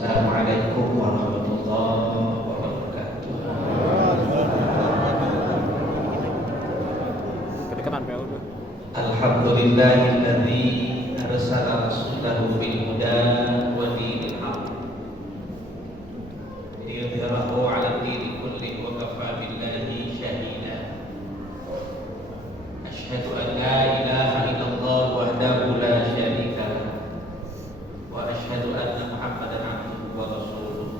Assalamualaikum warahmatullahi wabarakatuh. Kedekatan PL tuh. Alhamdulillahilladzi arsala rasulahu bil huda wa dinil haq liyudhhirahu 'ala dini kullihi wa kafaa billahi shahida. Asyhadu an la ilaha illallah wahdahu la syarika lah wa asyhadu anna Muhammadan 'abduhu wa rasuluh.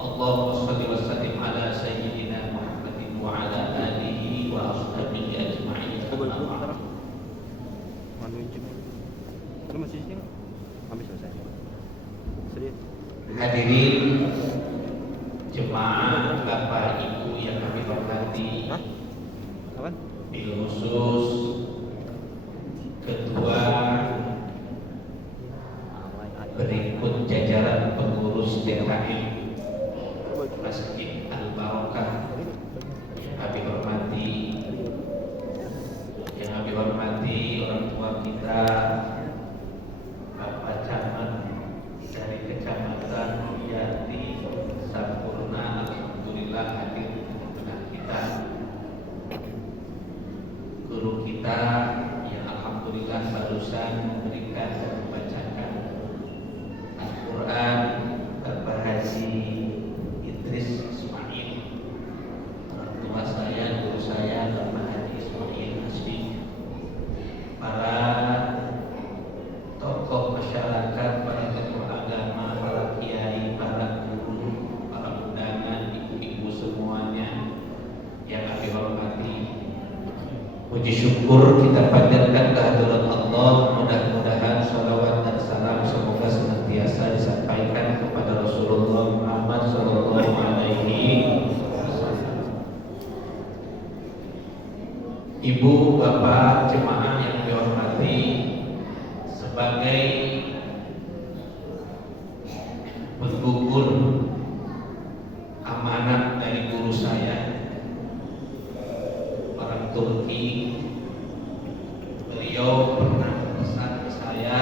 Allahumma shalli wa sallim ala sayyidina Muhammadin wa ala alihi wa ashabihi ajma'in. Lu masih sini? Habis selesai. Sedih. Hadirin jemaah Bapak Ibu yang kami hormati, Kapan? bil khusus Ketua berikut jajaran pengurus DKM Masjid Al-Barokah yang kami hormati, orang tua kita, Bapak Camat dari Kecamatan Yati Sampurna, alhamdulillah hadir di tengah kita. Guru kita yang alhamdulillah barusan memberikan dan membacakan Al-Quran, Bapak Haji Idris Ismail, orang tua saya, guru saya, Bapak Haji Ismail Hasbi, para tokoh masyarakat, para tokoh agama, para kiai, para guru, para undangan, ibu-ibu semuanya yang kami hormati. Puji syukur kita panjatkan kehadirat Allah. Mudah-mudahan sholawat dan salam semoga senantiasa disampaikan kepada Rasulullah Muhammad Sallallahu Alaihi Wasallam. Ibu, bapak, jemaah yang dihormati, sebagai penggugur amanat dari guru saya, orang Turki, beliau pernah pesan ke saya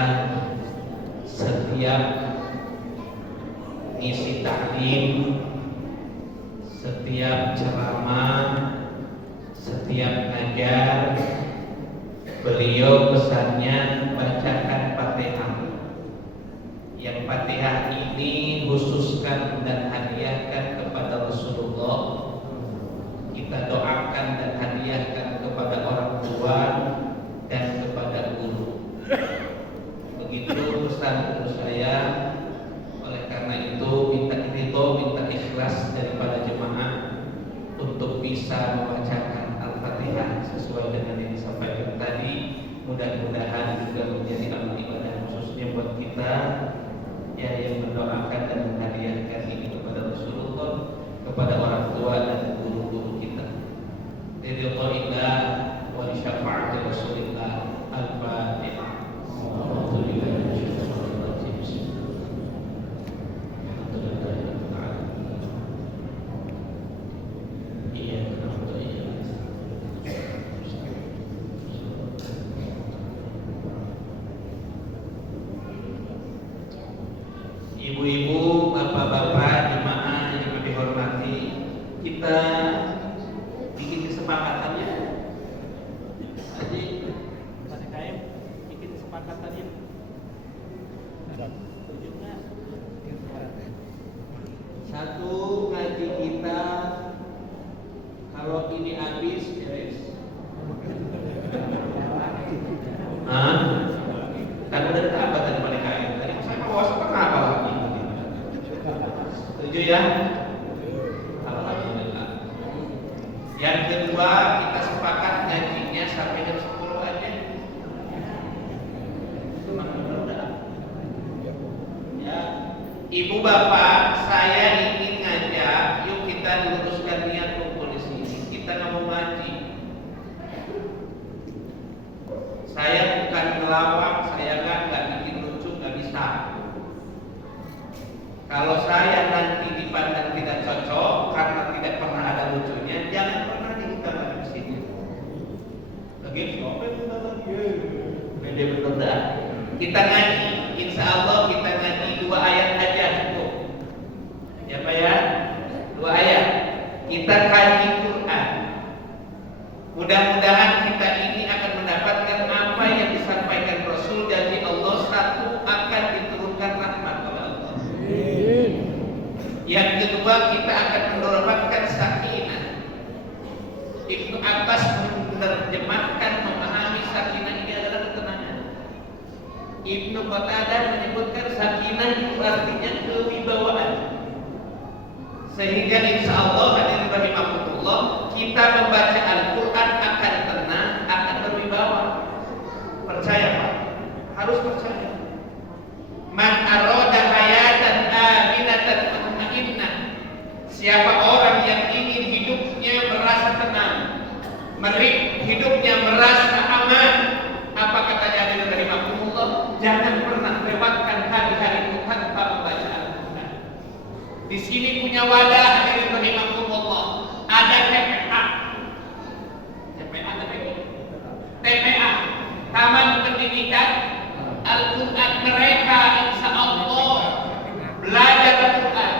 setiap ngisi taklim, setiap ceramah, setiap ngajar, beliau pesannya bacakan Fatihah. Yang Fatihah ini khususkan dan hadiahkan kepada Rasulullah. Kita doakan dan hadiahkan kepada orang tua dan kepada guru. Begitu pesan guru saya. Oleh karena itu minta ridho, minta ikhlas daripada jemaah untuk bisa membacakan Al-Fatihah sesuai dengan yang disampaikan tadi. Mudah-mudahan juga menjadi amal ibadah khususnya buat kita ya, yang mendoakan dan menghadiahkan ini kepada Rasulullah, kepada orang tua dan guru-guru kita. Ridhoillah wa syafaati Rasulillah. Al-Fatihah. Ibu-ibu, bapak-bapak, jemaah yang kami hormati, kita bikin kesepakatannya. Jadi, KM bikin kesepakatannya. Tujuannya satu, ngaji kita kalau ini habis, beres. Kan udah apa tadi pada KM? Tadi saya mau apa kenapa lagi? Setuju ya? Alhamdulillah. Yang kedua, kita sepakat ngajinya sampai jam 10 aja. Ya, ibu bapak, saya ingin ngajak, yuk kita luruskan niat kumpul di sini. Kita nggak mau ngaji. Saya bukan ngelawak, saya nggak bikin lucu, nggak bisa. Kalau saya nanti dipandang tidak cocok karena tidak pernah ada lucunya, jangan pernah kita lagi di sini. Lagi sampai kita lagi, beda betul dah. Kita ngaji, insya Allah kita ngaji 2 ayat aja. Abbas menerjemahkan, memahami sakinah ini adalah ketenangan. Ibnu Qatadah menyebutkan sakinah itu artinya kewibawaan. Sehingga insya Allah hadirin rahimakumullah, kita membaca Al-Quran akan tenang, akan berwibawa. Percaya Pak, harus percaya. Man arada hayatan aminatan mutmainnah. Siapa orang yang ingin hidupnya merasa tenang, hidupnya merasa aman, apa katanya hadirin rahimakumullah? Jangan pernah lewatkan hari-hari itu tanpa membaca Al-Quran. Di sini punya wadah hadirin rahimakumullah. Ada TPA. TPA TPA, Taman Pendidikan Al-Quran. Mereka insya Allah belajar Al-Quran,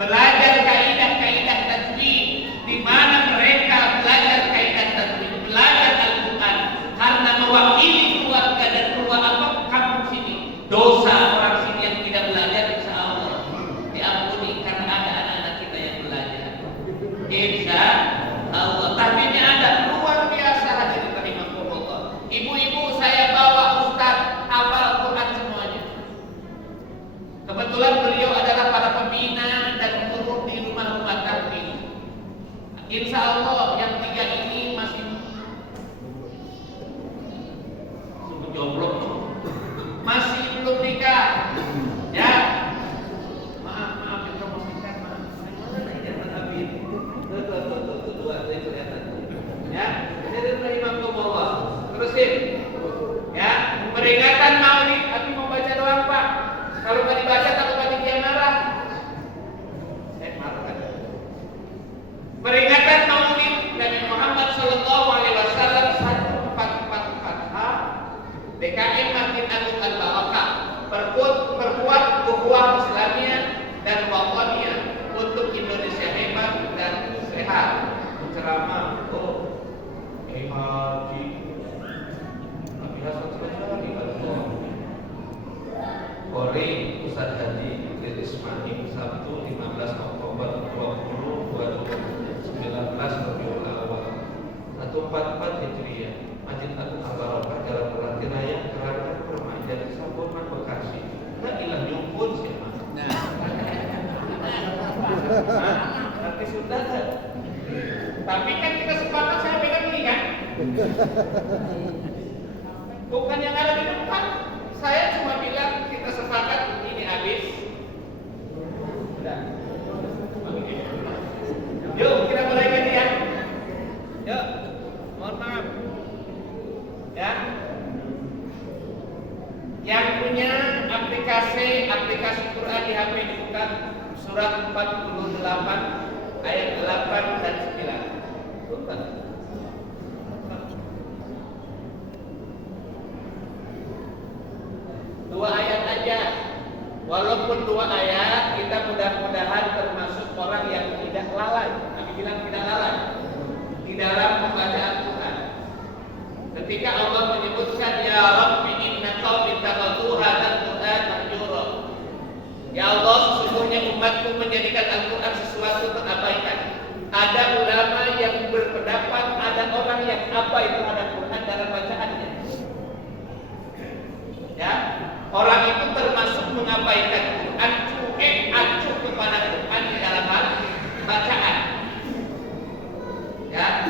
belajar kaidah-kaidah tajwid, di mana mereka belajar kaidah tajwid, belajar Al-Quran karena mewakili keluarga dan keluarga kampung sini. Dosa orang sini yang tidak belajar insya Allah diampuni karena ada anak-anak kita yang belajar. Insya Allah. Tahminnya ada luar biasa hadirin rahimakumullah. Ibu-ibu saya bawa ustaz hafal Quran semuanya. Kebetulan beliau adalah para pembina dan guru di rumah-rumah taklim. Insya Allah yang tiga ini masih jomblo, masih belum nikah. Ya, maaf dipromosikan, maaf. Mana ijazah Nabi? Tuh, dua itu kelihatan. Ya, jadi rahimakumullah. Terusin. Ya, peringatan Maulid, tapi mau baca doang Pak. Kalau nggak dibaca takut panitia marah. Marah kan? Peringatan Maulid Nabi Muhammad Sallallahu Alaihi Wasallam 1444H. DKM Masjid Agung Al Barakah. Perkuat ukhuwah Islamiyah dan wataniyah untuk Indonesia hebat dan sehat. Ceramah, Haji Nabi Hasan Sekali Kori Ustaz Haji Idris Ismail Sabtu 15 Oktober 2019 Rabiul Awal 1444 Hijriah, Masjid Agung Al Barakah, Jalan Melati Raya, Keranggan Permai, Saburman, Bekasi. Nggak hilang nyumpun siapa? Nanti sudah kan? Tapi kan kita sepakat saya pegang ini kan? Bukan yang ada di depan. Saya cuma bilang kita sepakat ini habis. Sudah. Yuk kita mulai ganti ya. Yuk. Mohon maaf. Ya. Yang punya aplikasi Quran di HP dibuka surat 48 ayat 8 dan 9. Bukan. Dua ayat aja. Walaupun dua ayat, kita mudah-mudahan termasuk orang yang tidak lalai. Kami bilang tidak lalai di dalam pembacaan Quran. Ketika Allah menyebutkan ya Rabbi inna qaumi takhadhu hadzal Qur'an mahjura. Ya Allah, sesungguhnya umatku menjadikan Al-Quran sesuatu terabaikan. Ada ulama yang berpendapat ada orang yang abai terhadap Quran dalam bacaannya. Ya, orang itu termasuk mengabaikan Quran, cuek acuh kepada Quran di dalam hal bacaan. Ya,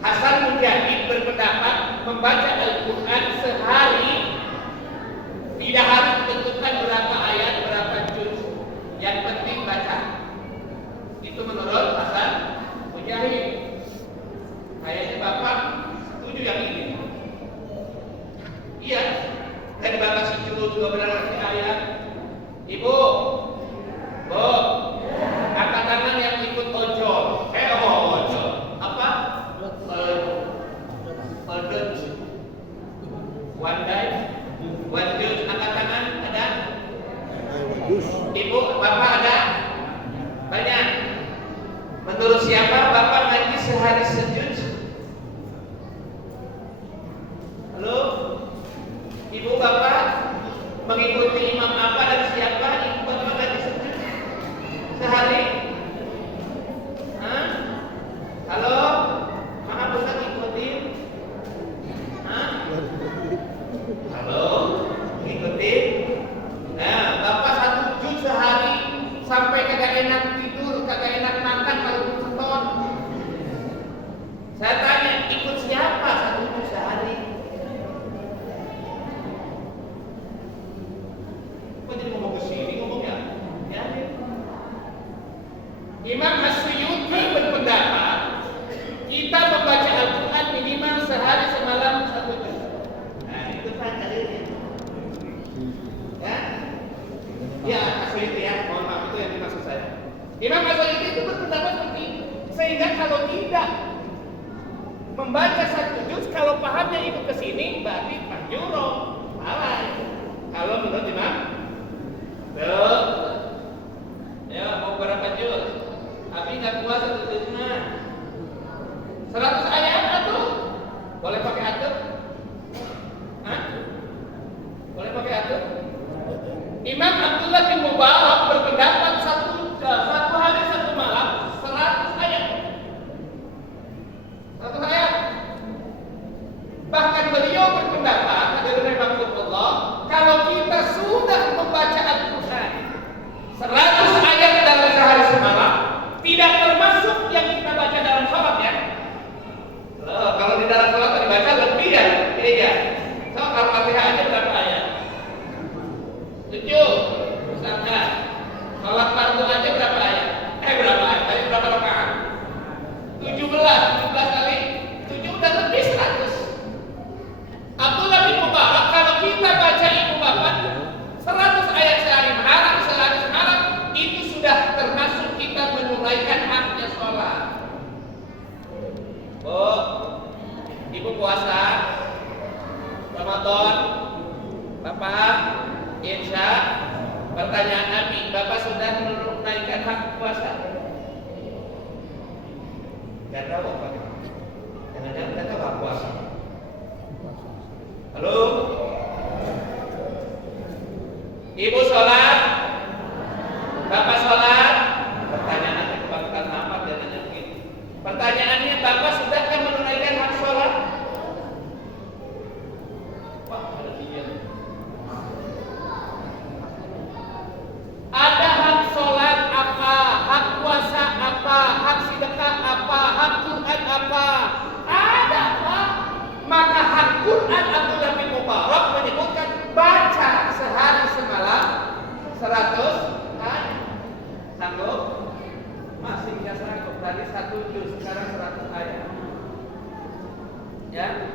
Hasan Mujahid berpendapat membaca Al-Quran sehari tidak harus ditentukan berapa ayat, berapa juz. Yang penting baca. Itu menurut Hasan Mujahid. Kayaknya Bapak setuju yang ini. Iya. Dan Bapak setuju juga benar ngerti ayat. Ibu, Bu, angkat tangan yang ikut ojol. Ojol. Apa? One day, one day, angkat tangan. Imam Ghazali itu berpendapat seperti itu. Sehingga kalau tidak membaca satu juz, kalau pahamnya ikut ke sini berarti mahjuro, salah. Kalau menurut Imam, tuh, ya mau berapa juz? Tapi nggak puas satu juznya. 100 ayat atau boleh pakai atur? Hah? Boleh pakai atur? Imam Abdullah bin Mubarak berpendapat satu hari satu malam 100 ayat. 100 ayat. Bahkan beliau berpendapat, hadirin rahimakumullah, kalau kita sudah membaca Al-Quran 100 ayat dalam sehari semalam, tidak termasuk yang kita baca dalam sholat ya. Kalau di dalam sholat dibaca lebih ya, iya. So kalau Fatihah aja berapa ayat? 7. Misalkan sholat fardu aja berapa ayat? Berapa ayat? Tadi berapa rakaat? 17 kali 7 udah lebih 100. Abdullah bin Mubarak, kalau kita baca ibu bapak 100 ayat sehari semalam itu sudah termasuk kita menunaikan haknya sholat. Oh, ibu puasa Ramadan, bapak insya. Pertanyaan Nabi, bapak sudah menunaikan hak puasa? Gak tahu apa? Jangan-jangan gak tahu hak puasa. Halo, ibu sholat, bapak sholat. Pertanyaannya kebangsaan apa dan nanya begitu. Pertanyaannya, bapak sudahkah menunaikan hak sholat? Wah, ada dia. Ada hak sholat apa, hak puasa apa, hak sedekah apa, hak Quran apa? Ada apa? Maka hak Quran Abdullah bin Mubarak menyebutkan baca sehari semalam 100 ayat. Sanggup? Masih bisa sanggup. Tadi 1 juz, sekarang 100 ayat. Ya.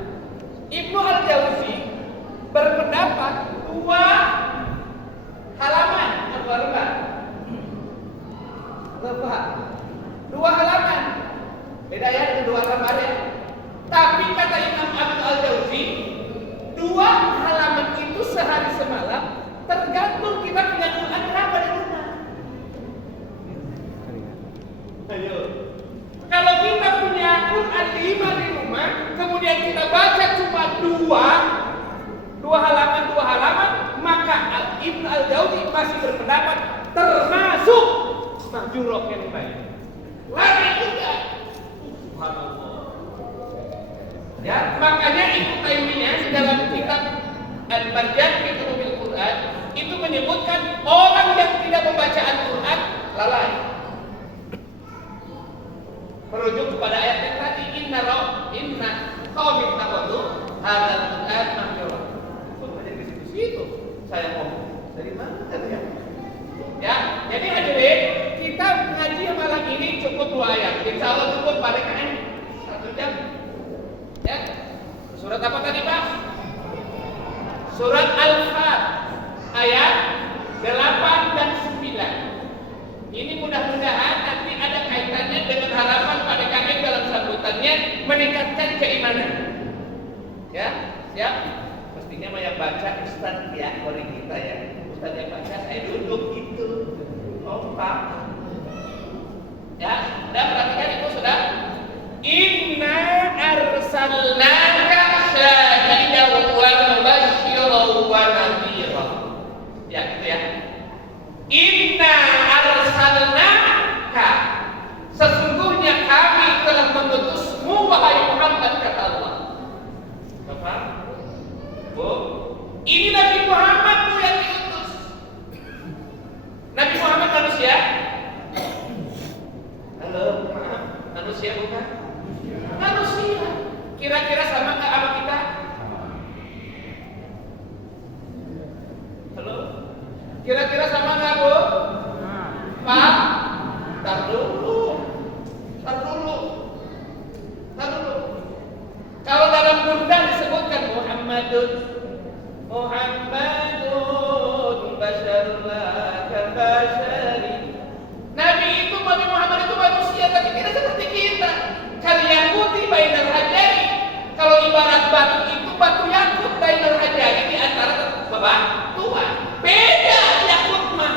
Ibnu Al-Jauzi berpendapat 2 halaman lembar. 2 halaman. Beda ya, itu 2 lembar ya. Tapi kata Imam Al-Jauzi, 2 halaman itu sehari semalam tergantung kita punya Quran berapa di rumah. Ayo. Kalau kita punya Quran 5 di rumah, kemudian kita baca cuma 2 halaman, maka Ibnu Al-Jauzi masih berpendapat termasuk mahjurah yang baik. Lari juga. Subhanallah. Ya, makanya Ibnu Taimiyah dalam kitab Al-Marjan fi Ulumil Quran itu menyebutkan orang yang tidak membaca Al-Quran lalai. Merujuk kepada ayat yang tadi, inna qaumin taqadu hadzal Quran mahjura. Kok ada di situ? Saya ngomong. Dari mana tadi ya? Ya, jadi hadirin, kita ngaji malam ini cukup 2 ayat. Insyaallah cukup pada kan 1 jam. Ya. Surat apa tadi, Pak? Surat Al-Fat ayat 8 dan 9. Ini mudah-mudahan nanti ada kaitannya dengan harapan pada kami dalam sambutannya meningkatkan keimanan. Ya, siap? Mestinya yang baca Ustaz ya, oleh kita ya. Ustaz yang baca, saya duduk gitu. Kompak. Ya, sudah perhatikan itu sudah. Inna arsalnaka syahidan wa mubasysyiran wa nadhira. Ya, gitu ya. Inna arsalnaka, sesungguhnya kami telah mengutusmu wahai Muhammad, kata Allah. Bapak, Bu, ini Nabi Muhammad Bu yang diutus. Nabi Muhammad manusia? Halo, maaf, manusia bukan? Manusia. Kira-kira sama nggak sama kita? Halo? Kira-kira sama nggak, Bu? Pak? Tar dulu. Kalau dalam Quran disebutkan Muhammadun basyarun la kabasyari. Nabi itu bebatuan. Beda Yakut mah.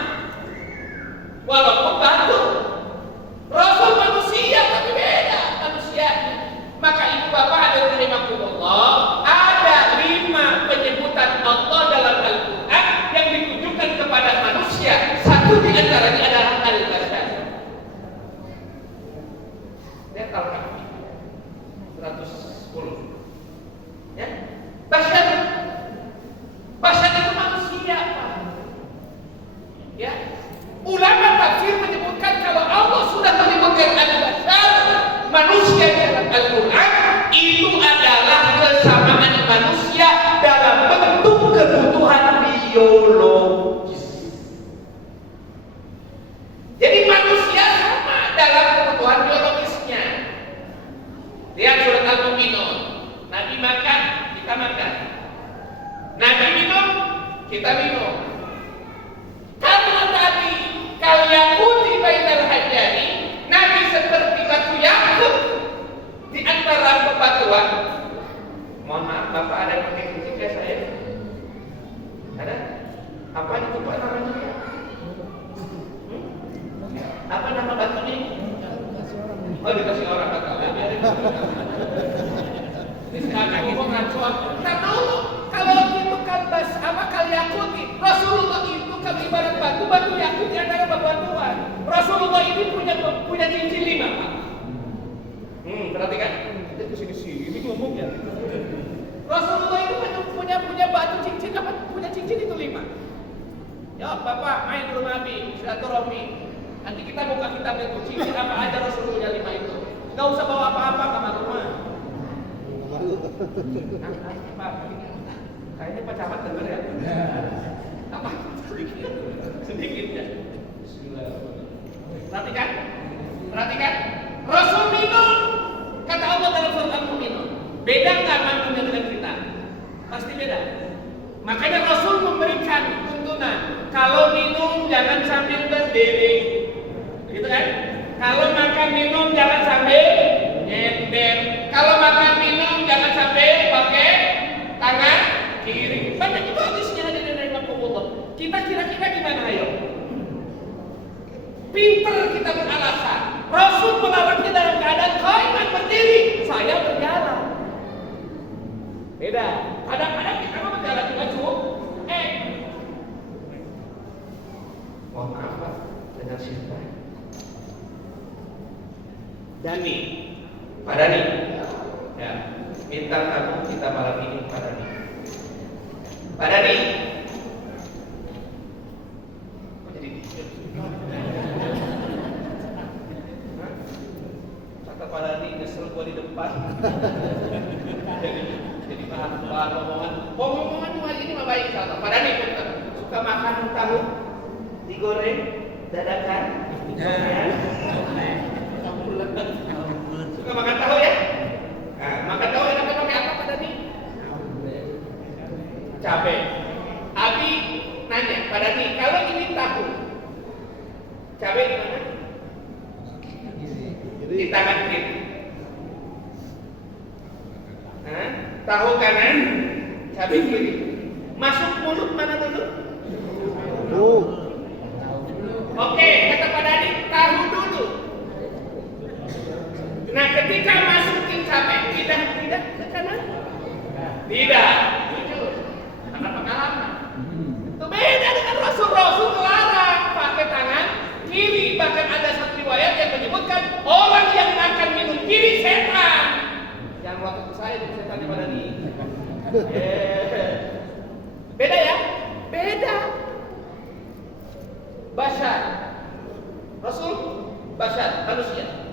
Walaupun batu. Rasul manusia tapi beda manusianya. Maka ibu bapak ada rahimakumullah, ada 5 penyebutan Allah dalam Al-Quran yang ditujukan kepada manusia. Satu di antaranya adalah Al-Bashar. Lihat Al-Kahfi 110. Ya, Bashar. Bashar itu manusia, Pak. Ya, ulama tafsir menyebutkan kalau Allah sudah menyebutkan Al-Bashar, manusia dalam Al-Quran, itu adalah kesamaan manusia dalam bentuk kebutuhan biologis. Jadi manusia sama dalam kebutuhan biologisnya. Lihat surat Al-Mu'minun. Nabi makan, kita makan. Nabi minum, kita minum. Karena tadi kalian kuti bainal hajjani, Nabi seperti batu yakut di antara bebatuan. Mohon maaf, Bapak ada yang pakai kunci kayak saya? Ada? Apa itu Pak namanya? Apa nama batunya? Oh, dikasih orang kata. Biarin. Sekarang ngomong ngacuan. Nah dulu kalau itu kan kali yakuti, Rasulullah itu kan ibarat batu yakut di antara bebatuan. Rasulullah ini punya cincin 5, Pak. Perhatikan. Kita kesini ngomong ya. Rasulullah itu punya batu cincin apa? Punya cincin itu 5. Ya Bapak main ke rumah Nabi, silaturahmi. Nanti kita buka kitab itu cincin apa aja Rasulullah 5 itu. Gak usah bawa apa-apa ke rumah. Pak, kayaknya Pak Camat denger ya. Apa? Sedikit ya. Perhatikan. Rasul minum. Kata Allah dalam surat Al-Mu'minun. Beda nggak minumnya dengan kita? Pasti beda. Makanya Rasul memberikan tuntunan. Kalau minum jangan sambil berdiri, gitu kan? Kalau makan minum jangan sambil nyender. Kalau makan minum jangan sampai pakai tangan kiri. Banyak itu hadisnya ada dari Rasulullah. Kita kira-kira gimana ayo? Pinter kita beralasan. Rasul melarangnya dalam keadaan qaiman berdiri. Saya berjalan. Beda. Kadang-kadang kita mau berjalan juga cukup. Mohon maaf Pak, dengan siapa? Dani. Pak Dani. Ya, minta kamu kita malam ini Pak Dani. Pak Dani. Kok jadi kata Pak Dani nyesel gua di depan. jadi bahan omongan hari ini mah baik insyaallah. Pak Dani pintar. Suka makan tahu digoreng dadakan. Suka makan tahu ya? Nah, makan tahu enaknya pakai apa Pak Dani? Cabai. Abi nanya, Pak Dani, kalau ini tahu, cabai di mana? Di tangan kiri. Nah, tahu kanan, cabai kiri. Masuk mulut mana dulu? Oke, kata Pak Dani, tahu dulu. Nah, ketika masukin cabai, tidak ke kanan? Tidak. Jujur. Karena pengalaman. Itu beda dengan Rasul melarang pakai tangan kiri. Bahkan ada satu riwayat yang menyebutkan orang yang makan minum kiri setan. Yang waktu itu saya itu setan di Pak Dani. Beda ya? Beda. Bashar. Rasul bashar, manusia.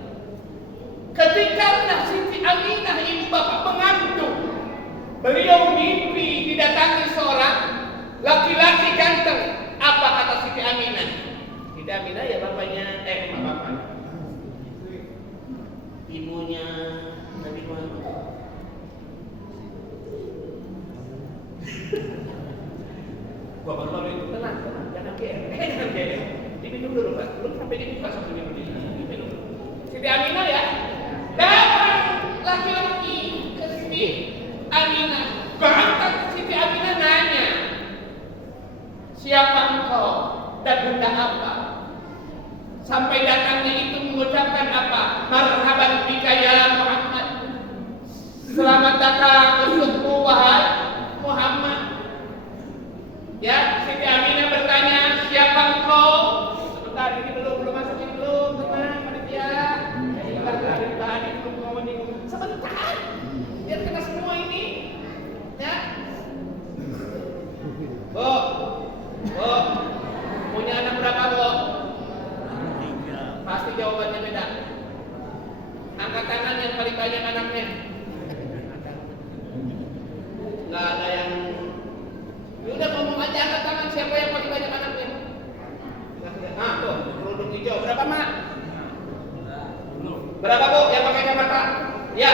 Ketika Siti Aminah ibu bapak mengandung, beliau mimpi didatangi seorang laki-laki ganteng. Apa kata Siti Aminah? Siti Aminah ya bapaknya, bapak. Ibunya Nabi Muhammad. Bapak itu tenang, jangan GR. Diminum dulu Pak, belum sampai dibuka sampai diminum. Siti Aminah ya. Datang laki-laki ke Siti Aminah. Bahkan Siti Aminah nanya, siapa engkau dan hendak apa? Sampai datangnya itu mengucapkan apa? Marhaban bika ya Muhammad. Selamat datang untukmu wahai Muhammad. Ya, Siti Aminah bertanya, siapa engkau? Sebentar, ini belum masuk, ini belum, tenang, panitia. Sebentar, tadi belum ngomongin. Sebentar, biar kena semua ini. Ya, Bu, punya anak berapa, Bu? Pasti jawabannya beda. Angkat tangan yang paling banyak anaknya. Nggak ada yang. Udah ngomong aja, angkat tangan siapa yang paling banyak anaknya. Nah, tuh, kerudung hijau. Berapa, Mak? Berapa, Bu, yang pakai kacamata? Ya.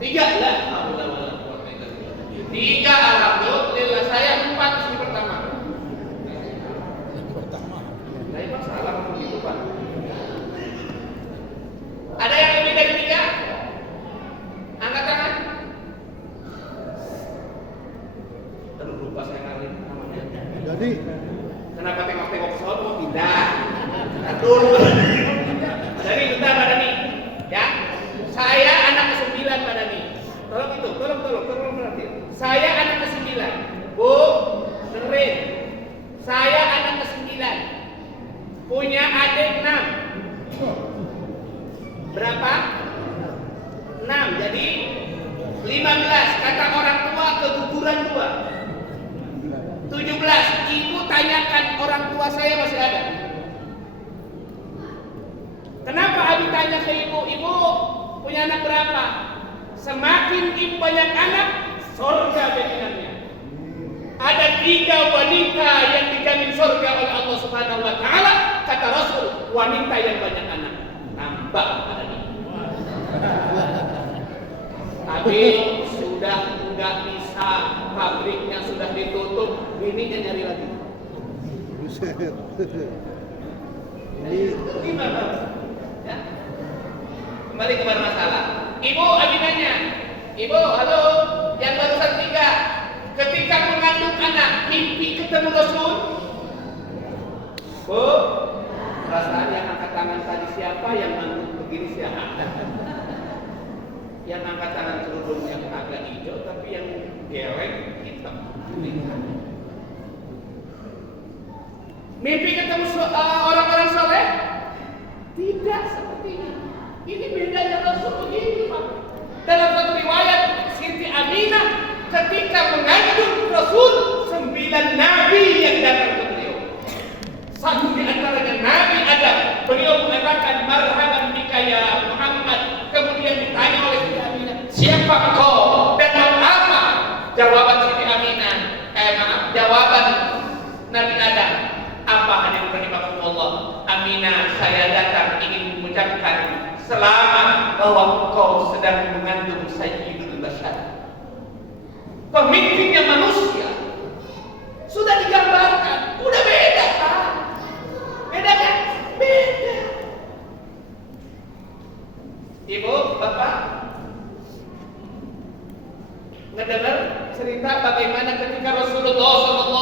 3 lah. 3, alhamdulillah. Saya 4 istri pertama. Saya Pak salah begitu, Pak. Ada yang lebih dari 3? Angkat tangan. Aduh, lupa saya ngalih namanya. Jadi Kenapa tengok-tengok ke sono? Tidak. Aduh. Jadi bentar, Pak Dani. Ya. Saya anak ke-9, Pak Dani. Tolong itu, tolong berarti. Saya anak ke-9. Bu, dengerin. Saya anak ke-9. Punya adik 6. Berapa? 6. Jadi 15. Kata orang tua keguguran 2. 17. Ibu tanyakan orang tua saya masih ada. Kenapa Abi tanya ke ibu? Ibu punya anak berapa? Semakin ibu banyak anak, surga jaminannya. Ada 3 wanita yang dijamin surga oleh Allah Subhanahu wa taala. Kata Rasul, wanita yang banyak anak. Nampak ada nih. Tapi sudah enggak bisa, pabriknya sudah ditutup, bininya nyari lagi. Ini gimana? Ya? Kembali ke masalah. Ibu Aminahnya, Ibu, halo, yang barusan 3, ketika mengandung anak, mimpi ketemu Rasul. Bu, perasaan yang angkat tangan tadi siapa, yang manggung begini siapa? Yang angkat tangan kerudung yang agak hijau, tapi yang geleng hitam. Mimpi ketemu orang-orang soleh? Tidak seperti ini. Ini bedanya Rasul begini, Pak. Dalam satu riwayat, Siti Aminah ketika mengandung Rasul, 9 nabi yang datang ke beliau. Satu di antaranya Nabi Adam. Beliau mengatakan marhaban bika ya Muhammad. Kemudian ditanya oleh Siti Aminah, siapa engkau dan mau apa? Jawaban Siti Aminah, jawaban Nabi Adam. Apa hadirin rahimakumullah? Aminah, saya datang ingin mengucapkan selamat bahwa engkau sedang mengandung Sayyidul Bashar, pemimpinnya manusia. Sudah digambarkan, udah beda kan? Beda kan? Beda. Ibu, Bapak, ngedengar cerita bagaimana ketika Rasulullah SAW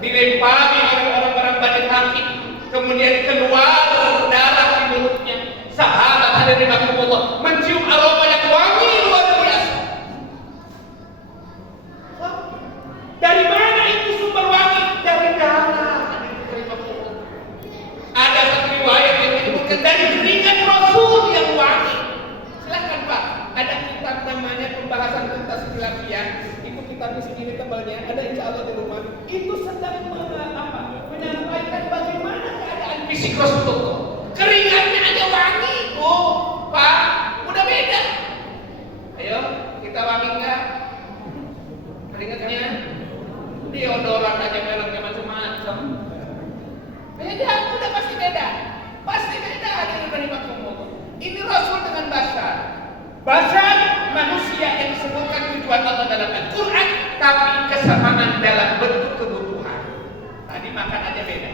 dilempari oleh orang-orang Bani Hakim, kemudian keluar darah di mulutnya. Sahabat ada di Rasulullah mencium aroma yang wangi luar biasa. Dari mana itu sumber wangi? Dari darah. Ada satu riwayat yang menyebutkan dari keringat Rasul yang wangi. Silahkan Pak, ada kitab namanya pembahasan tuntas khilafiyah. Itu kitabnya segini tebalnya, ada insya Allah di rumah. Itu sedang menyampaikan bagaimana keadaan fisik Rasulullah. Keringatnya aja wangi, Bu, Pak, udah beda. Ayo, kita wangi enggak? Keringatnya, deodoran aja mereknya macam-macam. Beda, udah pasti beda. Pasti beda hadirin rahimakumullah. Ini Rasul dengan Bashar. Bashar manusia yang disebutkan tujuan Allah dalam Al-Quran, tapi kesamaan dalam bentuk kebutuhan. Tadi makan aja beda.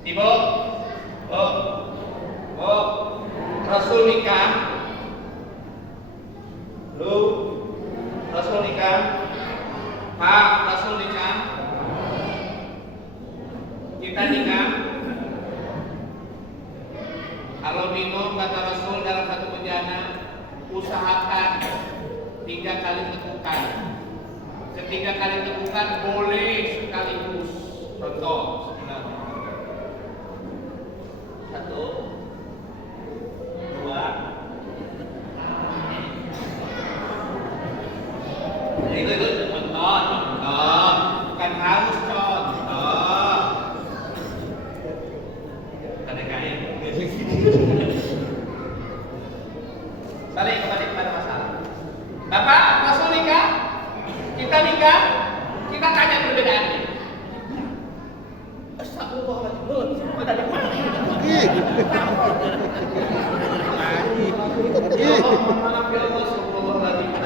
Ibu, Rasul nikah. Lu, Rasul nikah. Pak, Rasul nikah. kita nikah. Kalau minum kata Rasul dalam satu bejana, usahakan 3 kali tegukan. Ketiga kali tegukan boleh sekaligus. Contoh, satu, dua. Itu contoh, bukan harus contoh. Ada kain. Balik kepada masalah. Bapak, Rasul nikah, kita nikah, kita tanya perbedaannya. Astagfirullahaladzim, dari mana ini? Maaf ya Allah, Astagfirullahaladzim.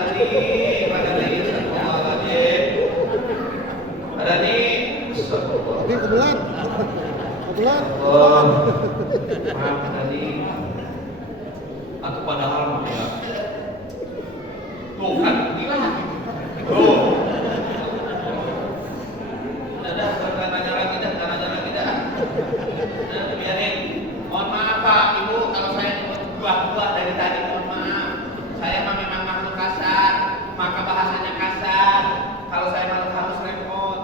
Ada nih, kebelat. oh, maaf tadi. Atau padahal ya. Tuh kan, gila. Tuh. Udah, tanya lagi dah. Nah, biarin. Mohon maaf Pak, Ibu, kalau saya buah-buah dari tadi, mohon maaf. Saya memang makhluk kasar, maka bahasanya kasar. Kalau saya malah harus repot.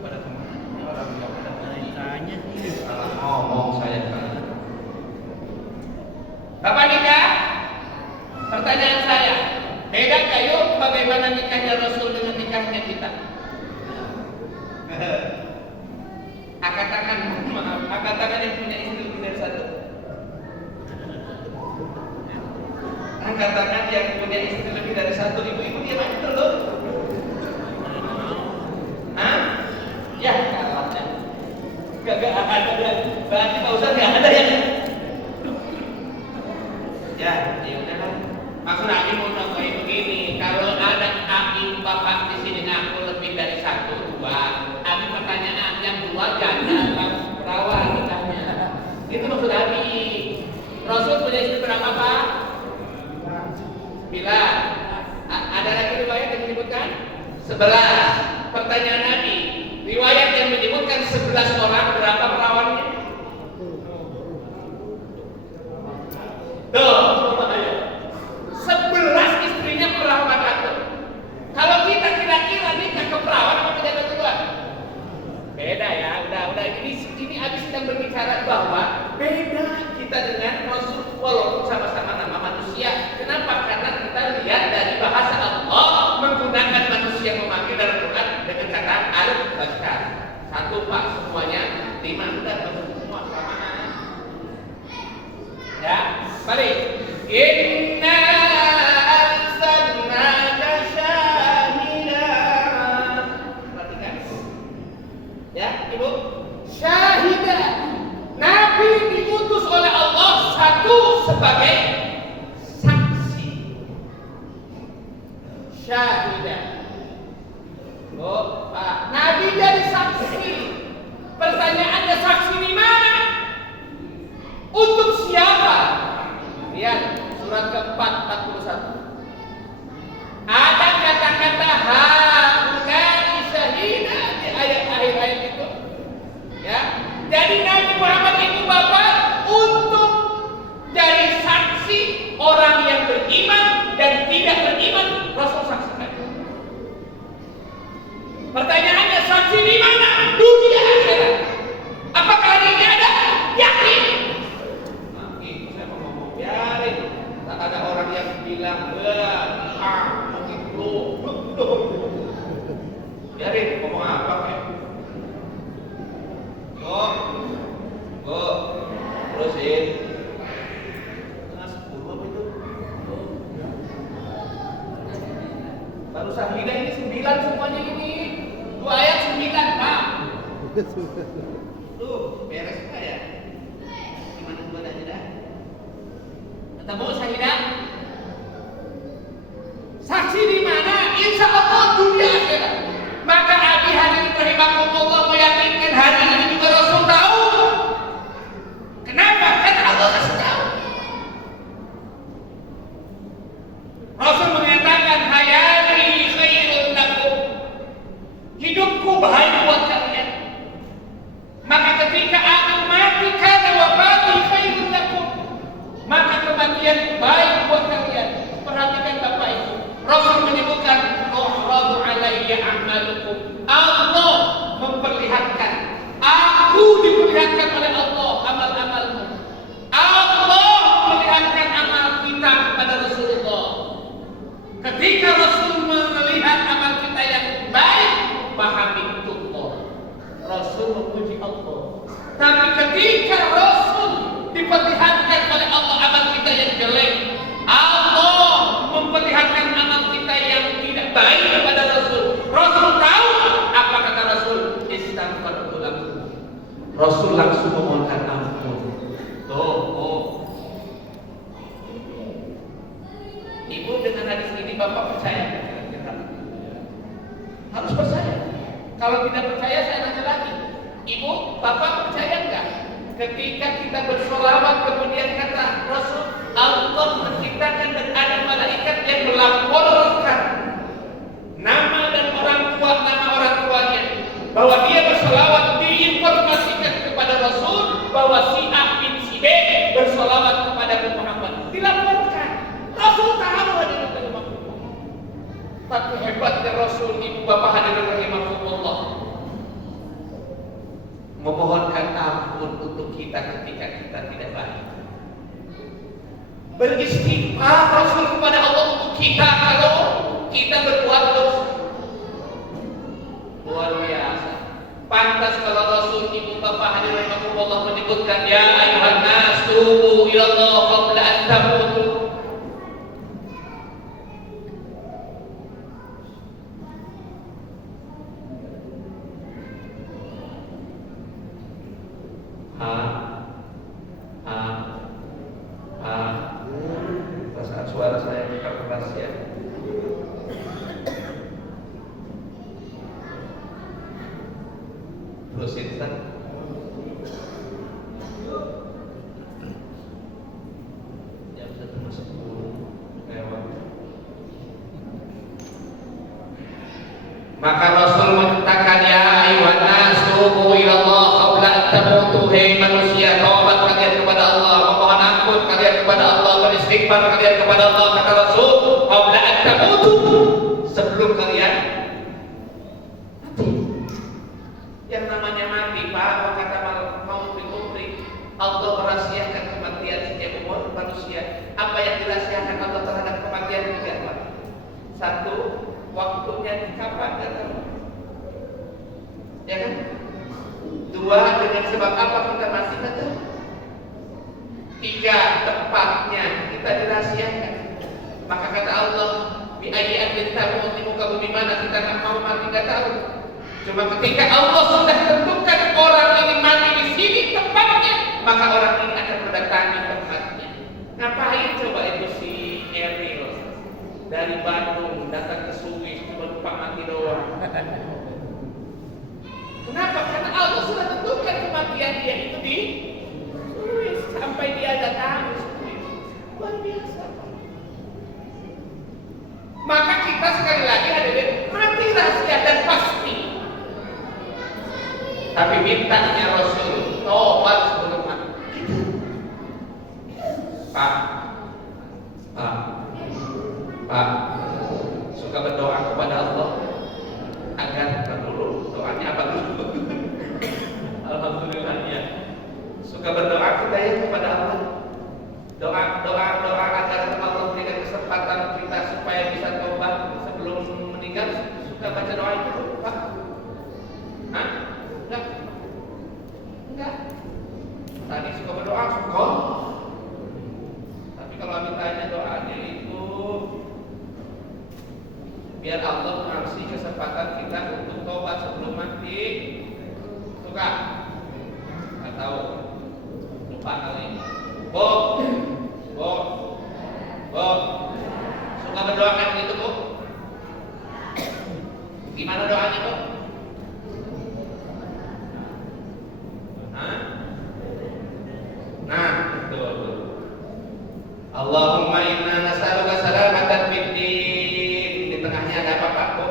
Pada kemana orang yang ada tanya sih? Salah ngomong saya kan. Bapak nikah? Pertanyaan saya, beda kayu bagaimana nikahnya Rasul dengan nikahnya kita? Angkat tangan, maaf, angkat tangan yang punya istri lebih dari satu. Angkat tangan yang punya istri lebih dari satu. Ibu-ibu diam aja dulu. Hah? Ya, kalah. Gak ada. Berarti Pak Ustaz gak ada yang. Ya udahlah. Maksud Abi mau contohin begini, kalau ada Abi bapak di sini ngaku lebih dari 1, 2, Abi pertanyaan yang 2 janda langsung perawan nikahnya. Itu maksud Abi. Rasul punya istri berapa Pak? 9. Ada lagi riwayat yang menyebutkan 11. Pertanyaan Abi, riwayat yang menyebutkan 11 orang berapa perawannya? Tuh, coba aja. 11 istrinya perawan satu. Kalau kita kira-kira nikah ke perawan apa pejabat duluan? Beda ya, udah ini Abi sedang berbicara bahwa beda kita dengan Rasul walaupun sama-sama nama manusia. Kenapa? Karena kita lihat dari bahasa Allah menggunakan manusia memanggil dalam Quran dengan kata al-bashar. 1 Pak, semuanya 5 udah semua sama. Ya, balik. Inna arsalnaka syahidan. Perhatikan. Ya, Ibu. Syahidan. Nabi diutus oleh Allah sebagai saksi. Syahidan. Oh, Pak. Nabi jadi saksi. Pertanyaannya saksi di mana? Untuk siapa? Lihat surat keempat 41. Ada kata-kata haulai syahidah di ayat-ayat itu. Ya. Jadi Nabi Muhammad itu Bapak untuk jadi saksi orang yang beriman dan tidak beriman, Rasul saksikan. Pertanyaannya saksi di mana? Dunia akhirat. Apakah ini ada? Yakin. Saya mau ngomong biarin. Tak ada orang yang bilang begitu. Biarin ngomong apa kayak. Terusin. Tengah 10 apa itu? Baru syahidah ini 9 semuanya ini. 2 ayat 9 Pak. Tuh beres nggak ya? Gimana gua tadi dah? Ketemu syahidah? Saksi di mana? Insya Allah dunia akhirat. Maka Abi hadirin rahimakumullah meyakinkan hari ini juga Rasul tahu. Kenapa? Karena Allah kasih tahu. Rasul mengatakan hayati khairun lakum a'malukum. Allah memperlihatkan, aku diperlihatkan oleh Allah amal-amalmu. Allah memperlihatkan amal kita kepada Rasulullah. Ketika Rasul melihat amal kita yang baik, fahamidullah, Rasul memuji Allah. Tapi ketika Rasul diperlihatkan oleh Allah amal kita yang jelek, Allah memperlihatkan amal kita yang tidak baik kepada Rasul. Rasul tahu apa kata Rasul? Istighfar lakum. Rasul langsung memohonkan ampun. Ibu dengan hadis ini Bapak percaya? Harus percaya. Kalau tidak percaya saya nanya lagi. Ibu, Bapak percaya enggak? Ketika kita bersolawat kemudian kata Rasul, Allah menciptakan dan ada malaikat yang melaporkan nama dan orang tuanya bahwa dia bersolawat, diinformasikan kepada Rasul bahwa si A bin si B bersolawat kepada Muhammad, dilaporkan. Rasul tahu hadirin rahimahullah. Tapi hebatnya Rasul, ibu bapak hadirin rahimahullah, memohonkan ampun untuk kita ketika kita tidak baik. Beristighfar Rasul kepada Allah untuk kita kalau kita berbuat dosa. Luar biasa. Pantas kalau Rasul ibu bapak hadirin rahimahullah menyebutkan ya ayuhan nas tubu ilallah qabla an tamutu. Saat suara saya keras ya. Terusin Ustaz. Jam 1:10 lewat. Maka Rasul menyatakan ya ayuhan nas tubu ilallah qabla an tamutu. Hei manusia, taubat kalian kepada Allah, memohon ampun kalian kepada Allah, beristighfar kalian kepada Allah, kata Rasul, qabla an tamutu, sebelum kalian mati. Yang namanya mati, Pak, kata mau umri, Allah merahasiakan kematian setiap umur manusia. Apa yang dirahasiakan Allah terhadap kematian tiga, Pak? Satu, waktunya kapan datang? Ya kan? Dua, dengan sebab apa kita mati betul? Tiga, tempatnya kita dirahasiakan. Maka kata Allah, bi ayyi ardin tamut, di muka bumi mana kita nggak mau mati nggak tahu. Cuma ketika Allah sudah tentukan orang ini mati di sini tempatnya, maka orang ini akan mendatangi tempatnya. Ngapain coba itu si Eril dari Bandung datang ke Swiss cuma numpang mati doang? Kenapa? Karena Allah sudah tentukan kematian dia itu di Swiss sampai dia datang di Swiss. Luar biasa. Maka kita sekali lagi hadirin mati rahasia dan pasti. Tapi mintanya Rasul tobat sebelum mati. Pak, suka berdoa kepada Allah agar dulu doanya apa dulu? Alhamdulillahnya suka berdoa kita ya kepada Allah. Doa agar Allah berikan kesempatan kita supaya bisa tobat sebelum meninggal. Suka baca doa itu, Pak? Hah? Enggak. Tadi suka berdoa, suka. Tapi kalau ditanya doanya itu biar Allah mengasih kesempatan kita untuk tobat sebelum mati. Suka? Nggak tahu. Lupa kali. Bo. Suka berdoa kan gitu, Bu? Gimana doanya, Bu? Nah, betul. Allahumma inna nas'aluka salamatan fid din. Di tengahnya ada apa, Pak, Bu?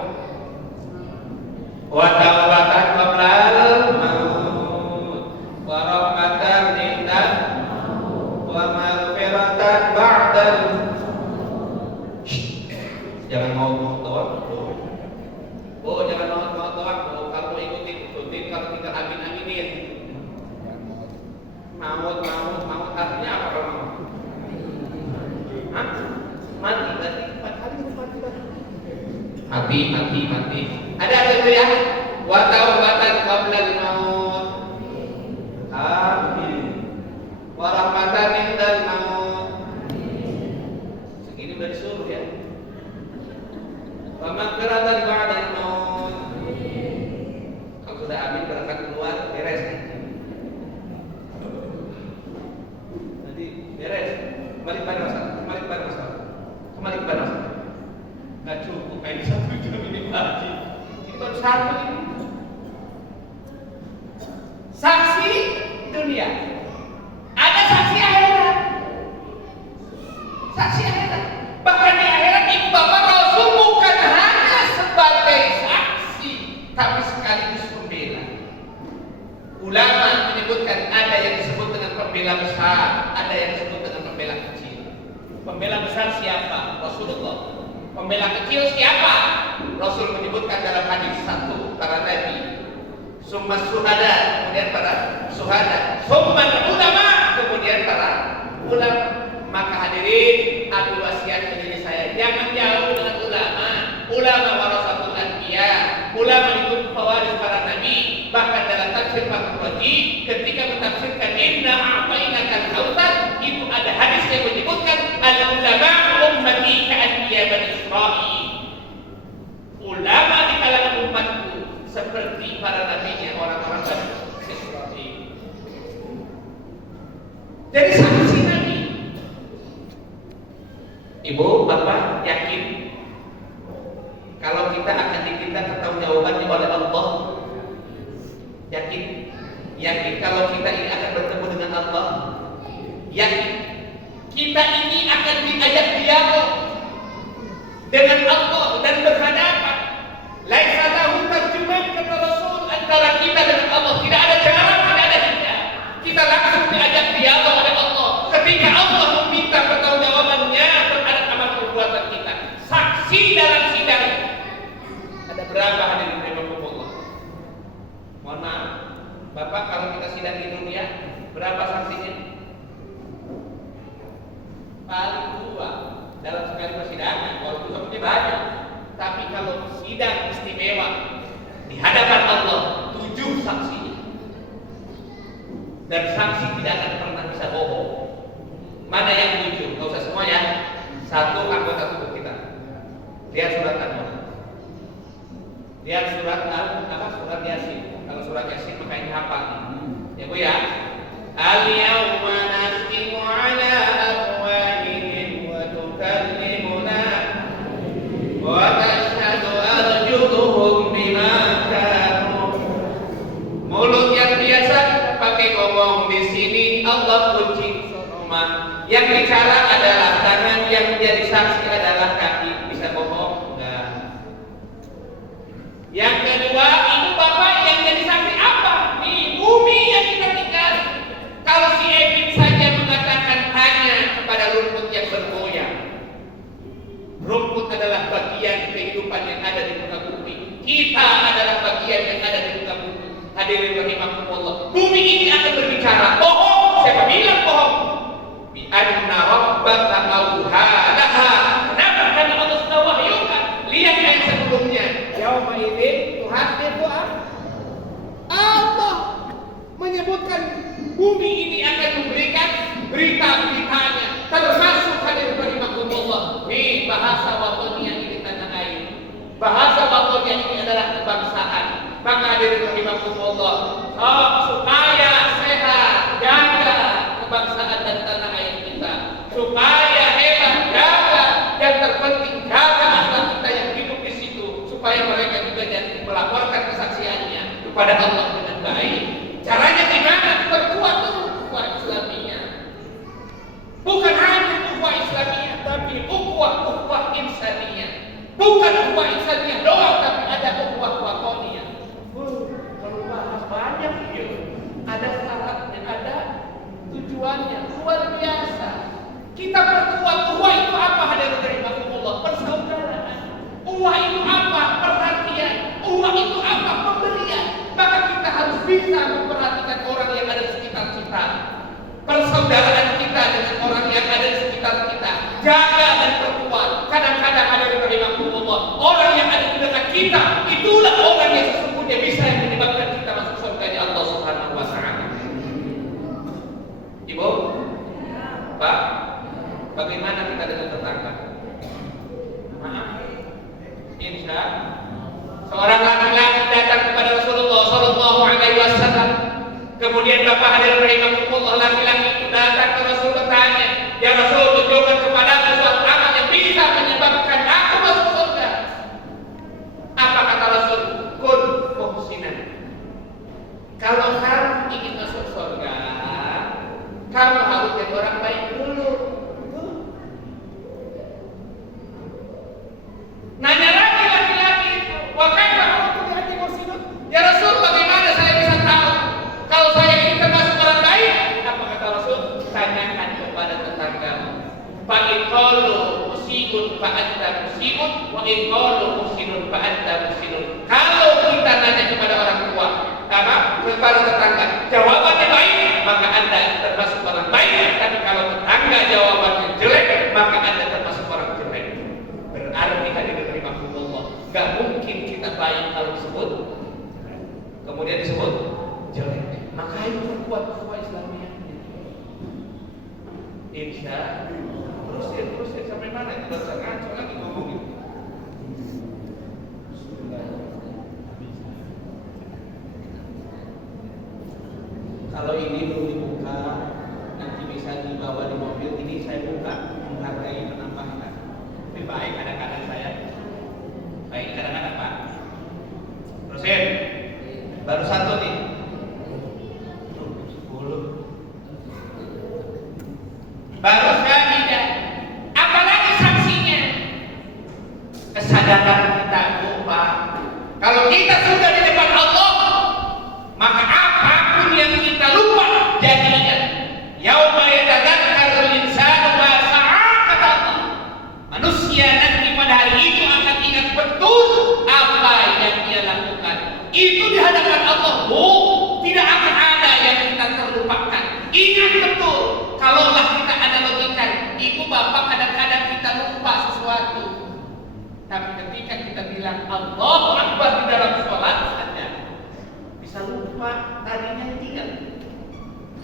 Wa taubatan qabla al-maut wa rahmatan indah wa maghfiratan ba'dal. Jangan ngomong doang, Bu. mati. Ada apa itu ya? Wa taubatan qabla al-maut. Amin. Wa rahmatan indal maut. Segini udah disuruh ya. Wa maghfiratan ba'da al-maut. Kalau sudah amin berangkat keluar beres. Nanti beres. Kembali kepada masalah. Nggak cukup ini 1 jam ini lagi. Ini baru 1 ini. Saksi dunia. Ada saksi akhirat. Bahkan di akhirat ibu bapak Rasul bukan hanya sebagai saksi, tapi sekaligus pembela. Ulama menyebutkan ada yang disebut dengan pembela besar, ada yang disebut dengan pembela kecil. Pembela besar siapa? Rasulullah. Pembela kecil siapa? Rasul menyebutkan dalam hadis 1 para nabi, summa syuhada, kemudian para syuhada, summa ulama, kemudian para ulama. Maka hadirin, aku wasiat ke diri saya, jangan jauh dengan ulama. Ulama warasatul anbiya, ulama itu pewaris para nabi. Bahkan dalam tafsir Fathul Wajid, ketika mentafsirkan inna a'tainakal kautsar, itu ada hadis yang menyebutkan al-ulama ummati ka'anbiya bani Israil. Ulama di kalangan umatku seperti para nabinya orang-orang Bani Israil. Jadi saksi nabi. Ibu, bapak yakin kalau kita akan diminta pertanggungjawaban oleh Allah? Yakin kalau kita ini akan bertemu dengan Allah? Yakin kita ini akan diajak dialog dengan Allah dan berhadapan. Laisa lahu tarjuman, kata Rasul, antara kita dengan Allah tidak ada jarak, tidak ada hijab. Kita langsung diajak dialog oleh Allah. Ketika Allah meminta pertanggungjawabannya terhadap amal perbuatan kita, saksi dalam sidang. Ada berapa hadirin rahimakumullah? Mohon maaf, Bapak, kalau kita sidang di dunia berapa saksinya? Paling 2 dalam sekali persidangan. Walaupun seperti banyak, tapi kalau sidang istimewa di hadapan Allah 7 saksinya. Dan saksi tidak akan pernah bisa bohong. Mana yang 7? Gak usah semua ya. 1 anggota tubuh kita. Lihat surat An-Nur. Lihat surat surat Yasin. Kalau surat Yasin maka ini hafal. Ya Bu ya. Al-yawma nakhtimu ala afwahihim wa tukallimuna wa tashhadu arjuluhum bima kanu. Mulut yang biasa pakai ngomong di sini Allah kunci semua. Yang bicara adalah tangan, yang menjadi saksi adalah kaki. Bisa bohong? Enggak. Yang kedua, ibu bapak yang jadi saksi apa? Nih, bumi yang kita tinggali. Kalau si Ebit saja mengatakan hanya kepada rumput yang bergoyang. Rumput adalah bagian kehidupan yang ada di muka bumi. Kita adalah bagian yang ada di muka bumi. Hadirin rahimakumullah. Bumi ini akan berbicara. Bohong. Siapa bilang bohong? Bi anna rabbaka awhalaha. Kenapa? Karena Allah sudah wahyukan. Lihat ayat sebelumnya. Yauma idzin tuhaddisu Allah menyebutkan bumi ini akan memberikan berita-beritanya, termasuk hadirin rahimakumullah. Nih bahasa watonnya ini tanah air. Bahasa watonnya ini adalah kebangsaan. Maka hadirin rahimakumullah, supaya sehat, jaga kebangsaan dan tanah air kita. Supaya hebat, jaga, yang terpenting jaga akhlak kita yang hidup di situ, supaya mereka juga jadi melaporkan kesaksiannya kepada Allah dengan baik. Caranya gimana? Perkuat dulu ukhuwah Islamiyah. Bukan hanya ukhuwah Islamiyah, tapi ukhuwah insaniyah. Bukan ukhuwah insaniyah doang, tapi ada ukhuwah watoniyah. Kalau bahas banyak ya. Ada syaratnya, ada tujuannya, luar biasa. Kita perkuat. Ukhuwah itu apa? Hadirin rahimakumullah, persaudaraan. Ukhuwah itu apa? Perhatian. Ukhuwah itu apa? Pemberian. Maka kita harus bisa memperhatikan orang yang ada di sekitar kita. Persaudaraan kita dengan orang yang ada di sekitar kita. Jaga dan perkuat. Kadang-kadang hadirin rahimakumullah, orang yang ada di Kemudian Bapak hadirin rahimakumullah, laki-laki itu datang ke Rasul bertanya, "Ya Rasul, tunjukkan kepadaku suatu amal yang bisa menyebabkan aku masuk surga." Apa kata Rasul? Kun muhsinan. Kalau kamu ingin masuk surga, kamu harus jadi orang baik dulu. Nanya lagi laki-laki itu, "Wa kaifa aku jadi muhsinun?" Ya Rasul, bagaimana saya bisa tahu kalau saya ini termasuk orang baik? Apa kata Rasul? Tanyakan kepada tetanggamu. Fa in qalu musibun fa anta musibun wa in qalu muhsinun fa anta muhsinun. Kalau kita nanya kepada orang tua, kepada tetangga, jawabannya baik, maka Anda termasuk orang baik. Tapi kalau tetangga jawabannya jelek, maka Anda termasuk orang jelek. Berarti hadirin rahimakumullah, gak mungkin kita baik kalau disebut, kemudian disebut jelek. Maka itu perkuat ukhuwah Islamiyah. Insya terusin sampai mana? Itu bahasa ngaco lagi ngomongin. Kalau ini belum dibuka, nanti bisa dibawa di mobil. Ini saya buka, menghargai menambahkan. Lebih baik kadang-kadang saya. Baik kadang-kadang Pak. Terusin. Baru satu nih. 10. Baru syahidah. Apalagi sanksinya? Kesadaran kita lupa. Kalau kita sudah di depan Allah, maka apapun yang kita lupa jadi ingat. Yauma yatadzakkarul insanu ma sa'a, kata Allah. Manusia nanti pada hari itu akan ingat betul apa yang dia lakukan. Itu di hadapan Allah. Tidak akan ada yang kita terlupakan. Ingat betul. Kalaulah kita analogikan, ibu bapak kadang-kadang kita lupa sesuatu. Tapi ketika kita bilang Allahu Akbar di dalam sholat saja, bisa lupa tadinya ingat.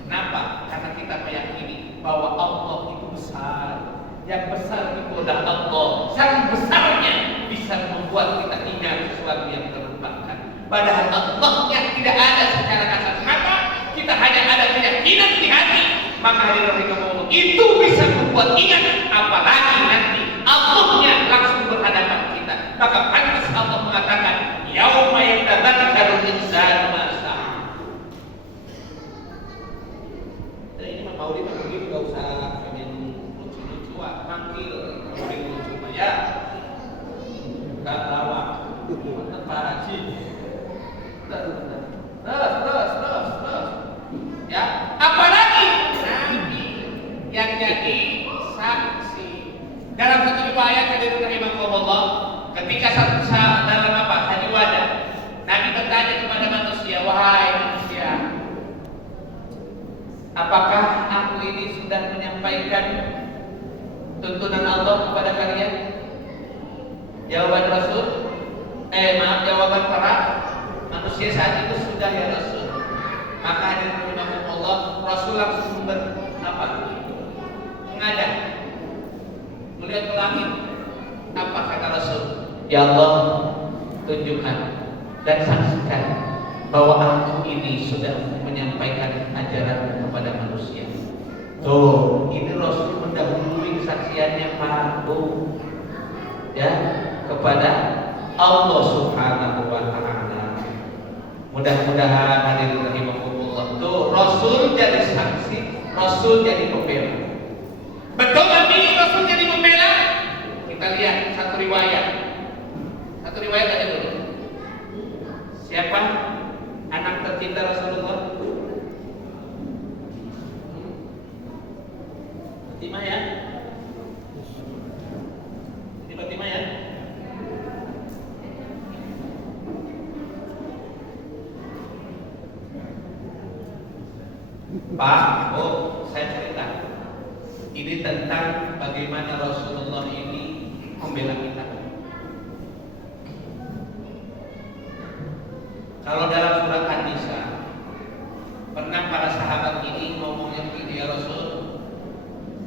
Kenapa? Karena kita meyakini bahwa Allah itu besar. Yang besar itu adalah Allah. Saking besarnya bisa membuat kita ingat sesuatu yang terlupakan. Padahal Allah yang tidak ada secara kasat mata, kita hanya ada keyakinan di hati. Maka hadirin rahimakumullah, itu bisa membuat ingat, apalagi nanti Allahnya langsung berhadapan kita. Maka pantas Allah mengatakan, yauma yatadzakkarul insanu ma sa'a. Dan ini mau begitu, gak usah pengen lucu-lucuan, panggil paling lucu ya. Gak lawak, mantap Pak Haji. Terus. Ya, apalagi Nabi yang jadi saksi. Dalam satu riwayat hadirin rahimakumullah, ketika dalam haji wada, Nabi bertanya kepada manusia, "Wahai manusia, apakah aku ini sudah menyampaikan tuntunan Allah kepada kalian?" Jawaban jawaban para manusia saat itu sudah, ya Rasul. Maka hadirin rahimakumullah, Rasul langsung menghadap, melihat ke langit. Apa kata Rasul? Ya Allah, tunjukkan dan saksikan bahwa aku ini sudah menyampaikan ajaran kepada manusia. Tuh, ini Rasul mendahului kesaksiannya Pak ya, kepada Allah Subhanahu wa Ta'ala. Mudah-mudahan hadirin rahimakumullah, tuh Rasul jadi saksi, Rasul jadi pembela. Betul Nabi Rasul jadi pembela? Kita lihat satu riwayat aja dulu. Siapa anak tercinta Rasulullah? Fatimah ya? Ini Fatimah ya? Pak, saya cerita. Ini tentang bagaimana Rasulullah ini membela kita. Kalau dalam surat An-Nisa, pernah para sahabat ini ngomongnya begini, ya Rasul,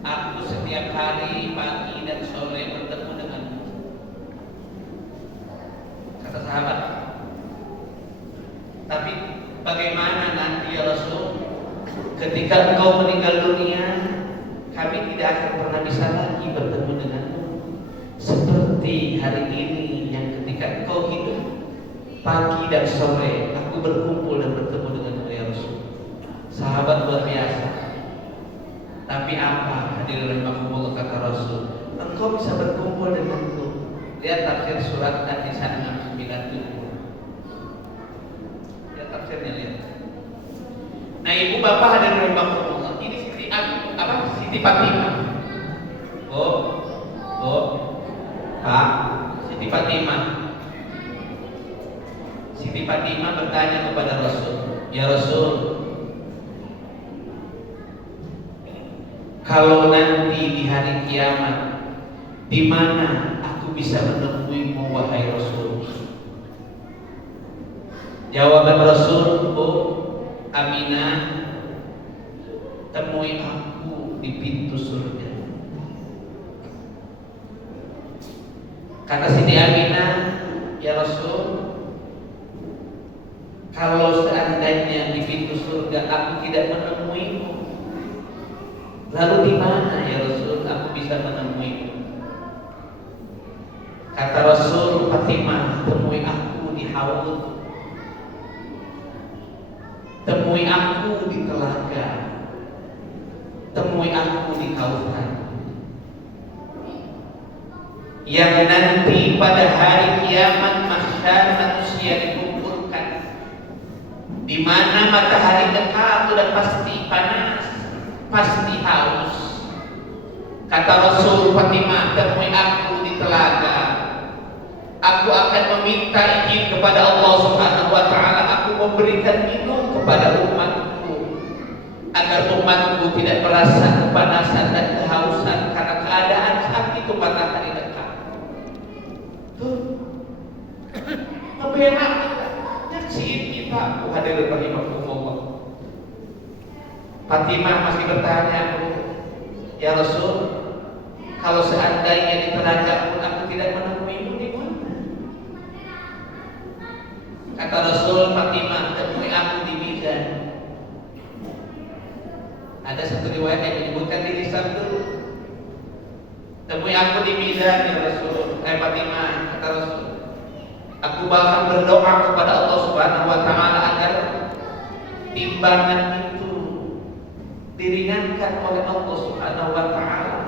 aku setiap hari pagi dan sore bertemu denganmu. Kata sahabat. Tapi bagaimana nanti ya Rasul ketika engkau meninggal dunia, kami tidak akan pernah bisa lagi bertemu denganmu seperti hari ini yang ketika engkau hidup pagi dan sore aku berkumpul dan bertemu denganmu ya Rasul. Sahabat luar biasa. Tapi apa hadirin rahimakumullah kata Rasul, engkau bisa berkumpul denganku. Lihat tafsir surat An-Nisa 697. Lihat tafsirnya, lihat. Nah, ibu bapak hadirin rahimakumullah, ini Siti Fatimah. Pak, Siti Fatimah. Siti Fatimah bertanya kepada Rasul, ya Rasul, kalau nanti di hari kiamat, di mana aku bisa menemuimu wahai Rasul? Jawaban Rasul, Aminah, temui aku di pintu surga. Kata Siti Aminah, ya Rasul, kalau seandainya di pintu surga aku tidak menemuimu, lalu di mana ya Rasul aku bisa menemuimu? Kata Rasul, Fatimah, temui aku di haud, temui aku di telaga, temui aku di Kautsar, yang nanti pada hari kiamat mahsyar manusia dikumpulkan, di mana matahari dekat sudah pasti panas, pasti haus. Kata Rasul, Fatimah, temui aku di telaga. Aku akan meminta izin kepada Allah Subhanahu wa taala, aku memberikan minum kepada umatku agar umatku tidak merasa kepanasan dan kehausan karena keadaan saat itu matahari dekat. Membela nyaksiin kita, hadirin rahimakumullah. Fatimah masih bertanya, ya Rasul, kalau seandainya di telaga pun aku tidak menemuimu, di mana? Kata Rasul, Fatimah, temui aku di mizan. Ada satu riwayat yang menyebutkan di lisan dulu. Temui aku di mizan ya Rasul. Fatimah, kata Rasul, aku bahkan berdoa kepada Allah Subhanahu wa taala agar timbangan itu diringankan oleh Allah Subhanahu wa taala,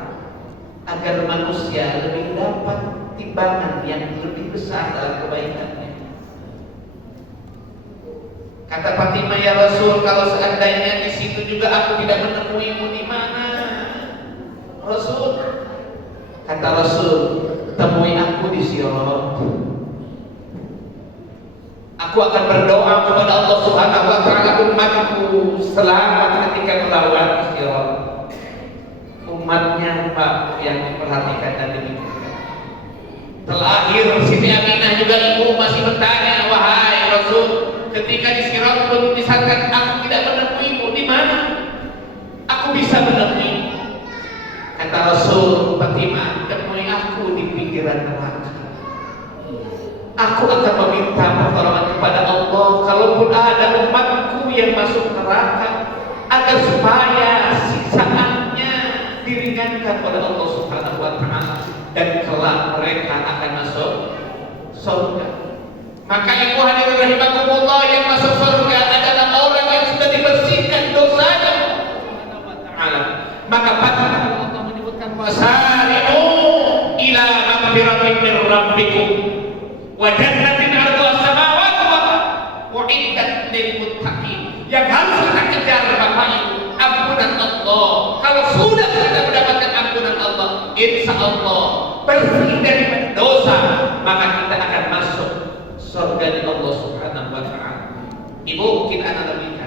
agar manusia lebih dapat timbangan yang lebih besar dalam kebaikannya. Kata Fatimah, ya Rasul, kalau seandainya di situ juga aku tidak menemuimu, di mana Rasul? Kata Rasul, temui aku di Sirat. Aku akan berdoa kepada Allah Subhanahu wa taala umatku selamat ketika melewati Sirat. Umatnya Pak yang diperhatikan dan dimikirkan. Terakhir Siti Aminah juga ibu masih bertanya, wahai Rasul, ketika di Sirat pun misalkan aku tidak menemuimu, di mana aku bisa menemuimu? Kata Rasul, Fatimah, temui aku di pinggiran neraka. Aku akan meminta pertolongan kepada Allah, kalaupun ada umatku yang masuk neraka, agar supaya siksaannya diringankan oleh Allah Subhanahu wa taala dan kelak mereka akan masuk surga. Maka ibu hadirin rahimakumullah, yang masuk surga adalah orang yang sudah dibersihkan dosanya. Maka pada Allah menyebutkan wasari'u ila magfiratin min rabbikum wa jannatin 'arduha as-samawati wal ardh u'iddat lil muttaqin. Yang harus kita kejar Bapak Ibu, ampunan Allah. Kalau sudah kita mendapatkan ampunan Allah, insya Allah bersih dari dosa, maka kita akan masuk surga di Allah Subhanahu wa taala. Ibu, kita analogikan.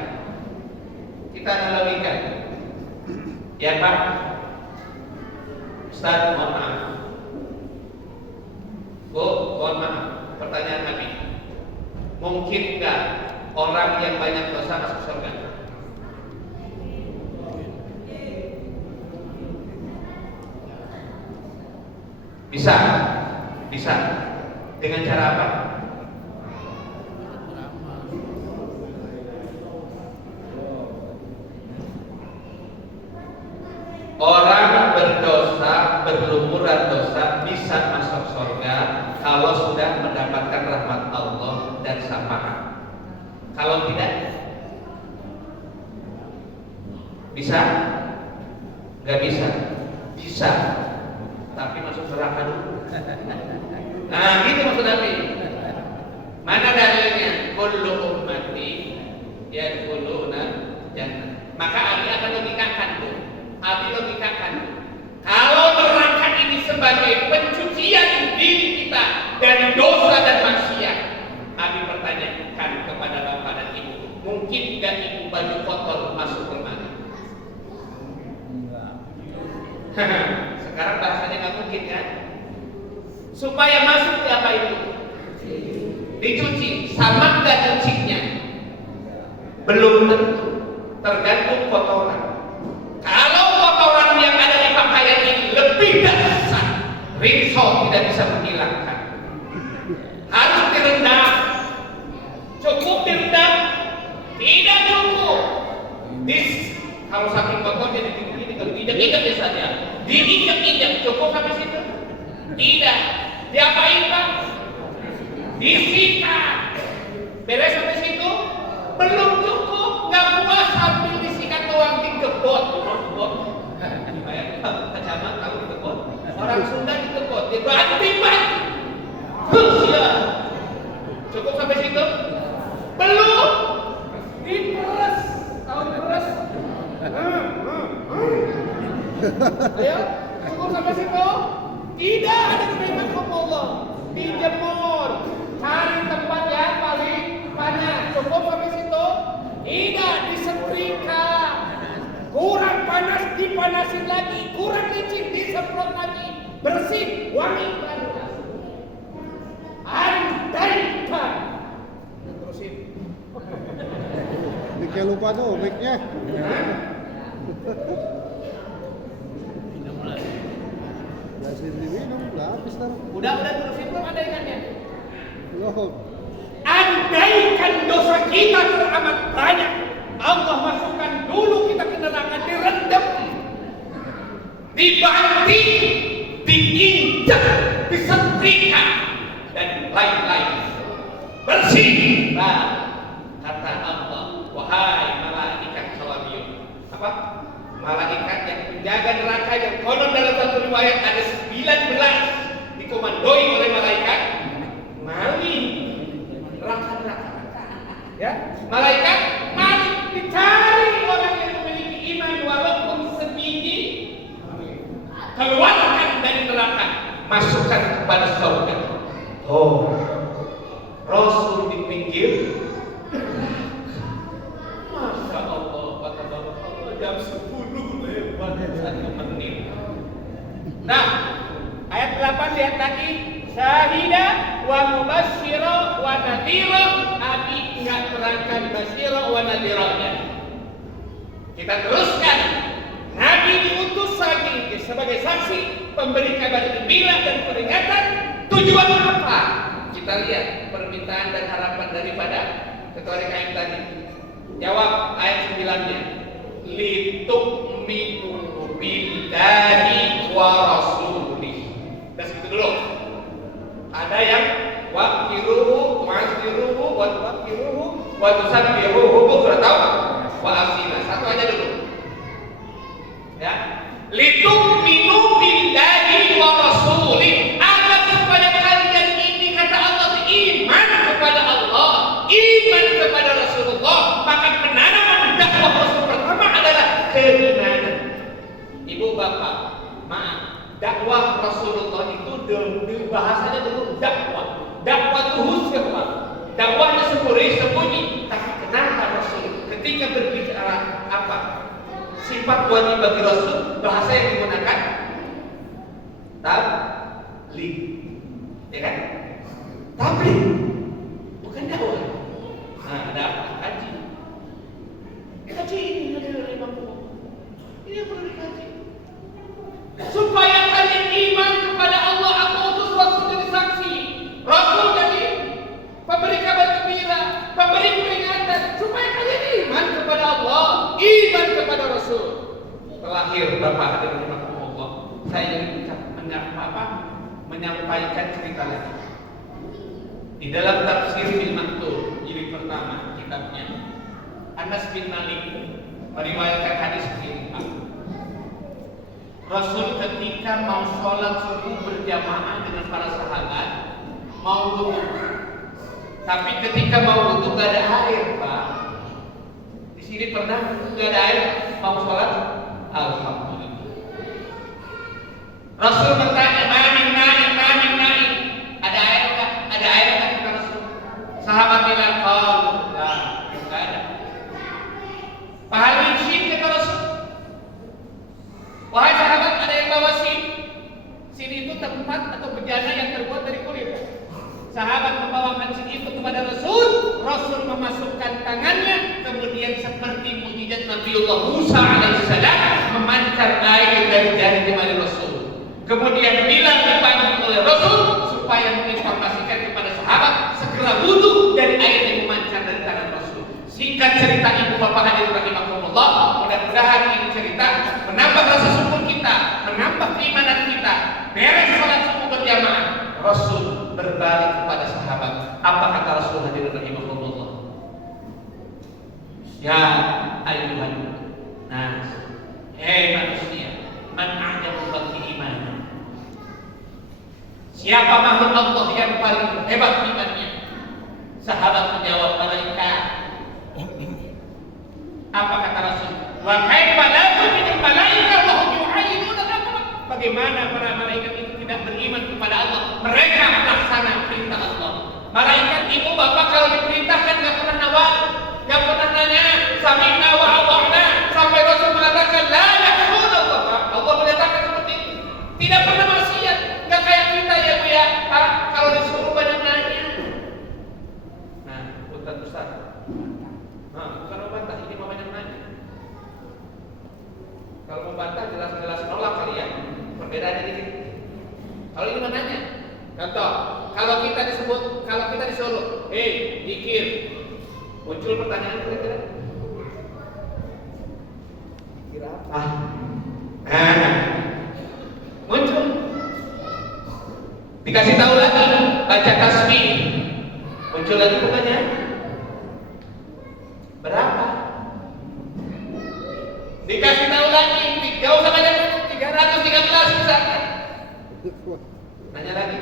Ya Pak, Ustaz, mohon maaf. Bu, mohon maaf. Pertanyaan kami, mungkinkah orang yang banyak dosa masuk surga? Bisa, bisa. Dengan cara apa? tak berlumuran dosa bisa masuk surga kalau sudah mendapatkan rahmat Allah dan syafaat. Kalau tidak, bisa? Gak bisa? Bisa, tapi masuk neraka dulu. Nah, gitu maksud Nabi. Mana dalilnya? Kullu ummati yadkhuluna jannah. Maka Abi akan logikakan tuh. Abi logikakan. Kalau neraka ini sebagai pencucian diri kita dari dosa dan maksiat, Abi pertanyakan kepada bapak dan ibu, mungkin gak ibu baju kotor masuk lemari? Sekarang bahasanya nggak mungkin kan? Supaya masuk apa itu? Dicuci, sama nggak cucinya? Belum tentu, tergantung kotoran. Kalau kotoran yang ada di pakaian ini lebih dahsyat, rinso tidak bisa menghilangkan. Harus direndam. Cukup direndam? Tidak cukup. Kalau saking kotornya ditinggi, kalau injak-injak biasanya, diinjak-injak cukup sampai situ? Tidak. Diapain Pak? Disikat. Beres sampai situ? Belum cukup. Nggak puas sambil disikat doang, digebot. Kecaman tahu digebot? Orang Sunda digebot, dibanting-banting. Ya. Cukup sampai situ? Belum. Diperes. Tahu diperes? Ayo, cukup sampai situ? Tidak ada kebaikan hukum Allah. Dijemur, cari tempat yang paling panas. Cukup sampai situ? Tidak, disetrika. Kurang panas, dipanasin lagi. Kurang licin, disemprot lagi. Bersih, wangi baru. Andaikan. Terusin. Mic-nya lupa tuh, mic-nya. Masih diminum, udah habis tar. Udah terusin belum andaikannya? Belum. Andaikan dosa kita teramat banyak, Allah masukkan dulu kita ke neraka, direndam, dibanting, diinjak, disetrika, dan lain-lain. Bersih. Nah, kata Allah, wahai malaikat sawabiyun. Apa? Malaikat yang menjaga neraka yang konon dalam satu riwayat ada 19 dikomandoi oleh malaikat maling. Neraka. Ya, malaikat maling dicari orang yang memiliki iman walaupun sebiji, keluarkan dari neraka, masukkan kepada surga. Oh, Rasul di pinggir. Masya Allah, kata Bapak Allah, jam 10 lewat 1 menit. Nah, ayat 8 lihat lagi. Syahida wa mubasyira wa nadhira. Abi enggak terangkan basyira wa nadhiranya. Kita teruskan. Nabi diutus lagi sebagai saksi, pemberi kabar gembira dan peringatan. Tujuan apa? Kita lihat permintaan dan harapan daripada ketua DKM tadi. Jawab ayat 9-nya. Litu'minu billahi wa rasulih. Udah segitu dulu. Ada yang waqiruhu, tu'aziruhu, wa tuwaqiruhu, wa tusabbihuhu. Sudah tahu? Wa asila. Satu aja dulu. Ya. Litu'minu billahi wa rasulih. Agar kepada kalian ini kata Allah, iman kepada Allah, iman kepada Rasulullah. Maka penanaman dakwah Rasul pertama adalah keimanan. Ibu bapak, maaf, dakwah Rasulullah itu bahasanya dulu dakwah. Dakwah itu husnul. Dakwahnya sembunyi. Tapi kenapa Rasul ketika berbicara apa? Sifat wajib bagi Rasul, bahasa yang digunakan tabligh. Ya kan? Tabligh. Bukan dakwah. Nah, ada apa? Kaji. Kaji ini dari Imam Bukhari. Ini yang perlu dikaji. Supaya kalian iman kepada Allah, aku utus Rasul jadi saksi, Rasul jadi pemberi kabar gembira, pemberi peringatan, supaya kalian iman kepada Allah, iman kepada Rasul. Terakhir Bapak hadirin rahimakumullah, saya ingin ucapkan menyampaikan cerita lagi. Di dalam tafsir bil Maktur jilid pertama kitabnya, Anas bin Malik meriwayatkan hadis begini. Rasul ketika mau sholat subuh berjamaah dengan para sahabat mau wudu, tapi ketika mau wudu gak ada air, Pak. Di sini pernah gak ada air mau sholat? Alhamdulillah. Rasul bertanya, "Mamin, ada air enggak? Ada air enggak?" kata Rasul. Sahabat bilang, "Oh, enggak ada." Pahal min sin kata Rasul. Wahai sahabat, ada yang bawa sin? Sin itu tempat atau bejana yang terbuat dari kulit. Sahabat membawakan sin itu kepada Rasul. Rasul memasukkan tangannya, kemudian seperti mukjizat Nabiullah Musa alaihissalam memancar air dari jari jemari Rasul. Kemudian bilang dipanggil oleh Rasul supaya menginformasikan kepada sahabat segera wudu dari air yang memancar dari tangan Rasul. Singkat cerita ibu bapak hadirin rahimakumullah, mudah-mudahan ini cerita menambah rasa syukur kita, menambah keimanan kita. Beres salat subuh berjamaah, Rasul berbalik kepada sahabat. Apa kata Rasul hadirin rahimakumullah? Ya ayyuhan nas, hei manusia, man a'jabu khalqi iman. Siapa makhluk Allah yang paling hebat imannya? Sahabat menjawab, malaikat. Apa kata Rasul? Wa kaifa la tu'minu malaika wa hum yu'ayyiduna amrak. Bagaimana para malaikat itu tidak beriman kepada Allah? Mereka melaksana perintah Allah. Malaikat ibu bapak kalau diperintahkan enggak pernah nawar, enggak pernah nanya, sami'na wa ata'na, sampai Rasul mengatakan la ya'khuna Allah. Allah menyatakan seperti itu. Tidak pernah maksiat, enggak kayak kita ya Bu ya. Kalau disuruh banyak nanya. Nah, Ustaz. Bukan membantah, ini mau banyak nanya. Kalau membantah jelas-jelas nolak kali ya. Perbedaannya dikit. Kalau ini menanya, contoh, kalau kita disuruh, zikir, muncul pertanyaan kira-kira. Zikir apa? Muncul. Dikasih tahu lagi, baca tasbih. Muncul lagi pertanyaan. Berapa? Dikasih tahu lagi, gak usah banyak, 313 misalnya. Nanya lagi.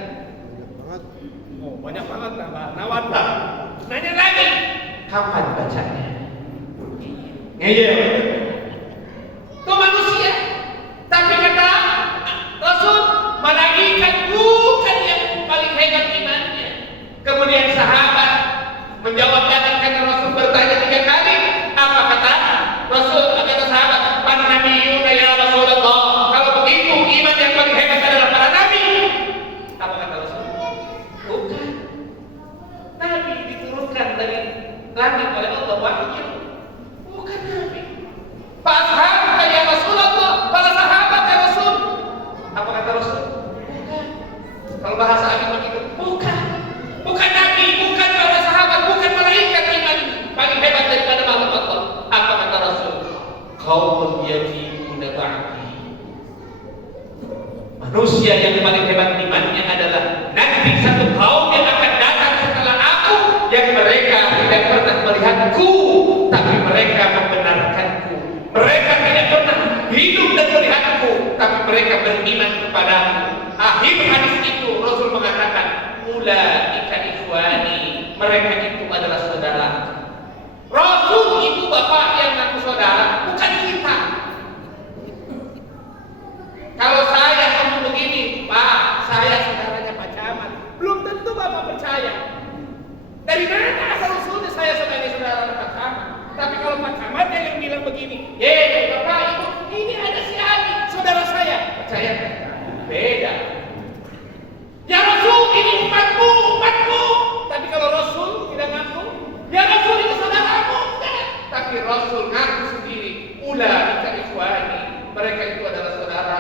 Banyak banget nawat. Nanya lagi. Kapan bacanya? Ngeyel. Itu manusia. Tapi kata Rasul, malaikat bukan yang paling hebat imannya. Kemudian sahabat menjawab karena Rasul bertanya 3 kali. Apa kata Rasul? Kata sahabat, "Para nabiyuna ya Rasulullah." Kalau begitu iman yang paling hebat adalah para nabi. Apa kata Rasul? Bukan. Nabi diturunkan dari langit oleh Allah wahyu. Bukan nabi. Para sahabat ya Rasulullah, para sahabat ya Rasul. Apa kata Rasul? Bukan. Kalau bahasa agama itu bukan. Bukan nabi, bukan para sahabat, bukan malaikat iman paling hebat daripada makhluk Allah. Apa kata Rasul? Qaumun yajibuna ba'di. Manusia yang paling hebat imannya adalah nanti satu kaum yang akan datang setelah aku, yang mereka tidak pernah melihatku, tapi mereka membenarkanku. Mereka tidak pernah hidup dan melihatku, tapi mereka beriman kepadaku. Akhir hadis itu Rasul mengatakan, ulaika ikhwani, mereka itu adalah saudara. Rasul ibu bapak yang ngaku saudara, bukan kita. Kalau saya ngomong begini, Pak, saya saudaranya Pak Camat, belum tentu bapak percaya. Dari mana asal usulnya saya sebagai saudara Pak Camat? Tapi kalau Pak Camat yang bilang begini, bapak ibu, ini ada si Ali, saudara saya, percaya? Beda. Ya Rasul, ini umatmu. Tapi kalau Rasul tidak ngaku, ya Rasul itu saudaramu. Tapi Rasul ngaku sendiri, ulaika ikhwani, mereka itu adalah saudara.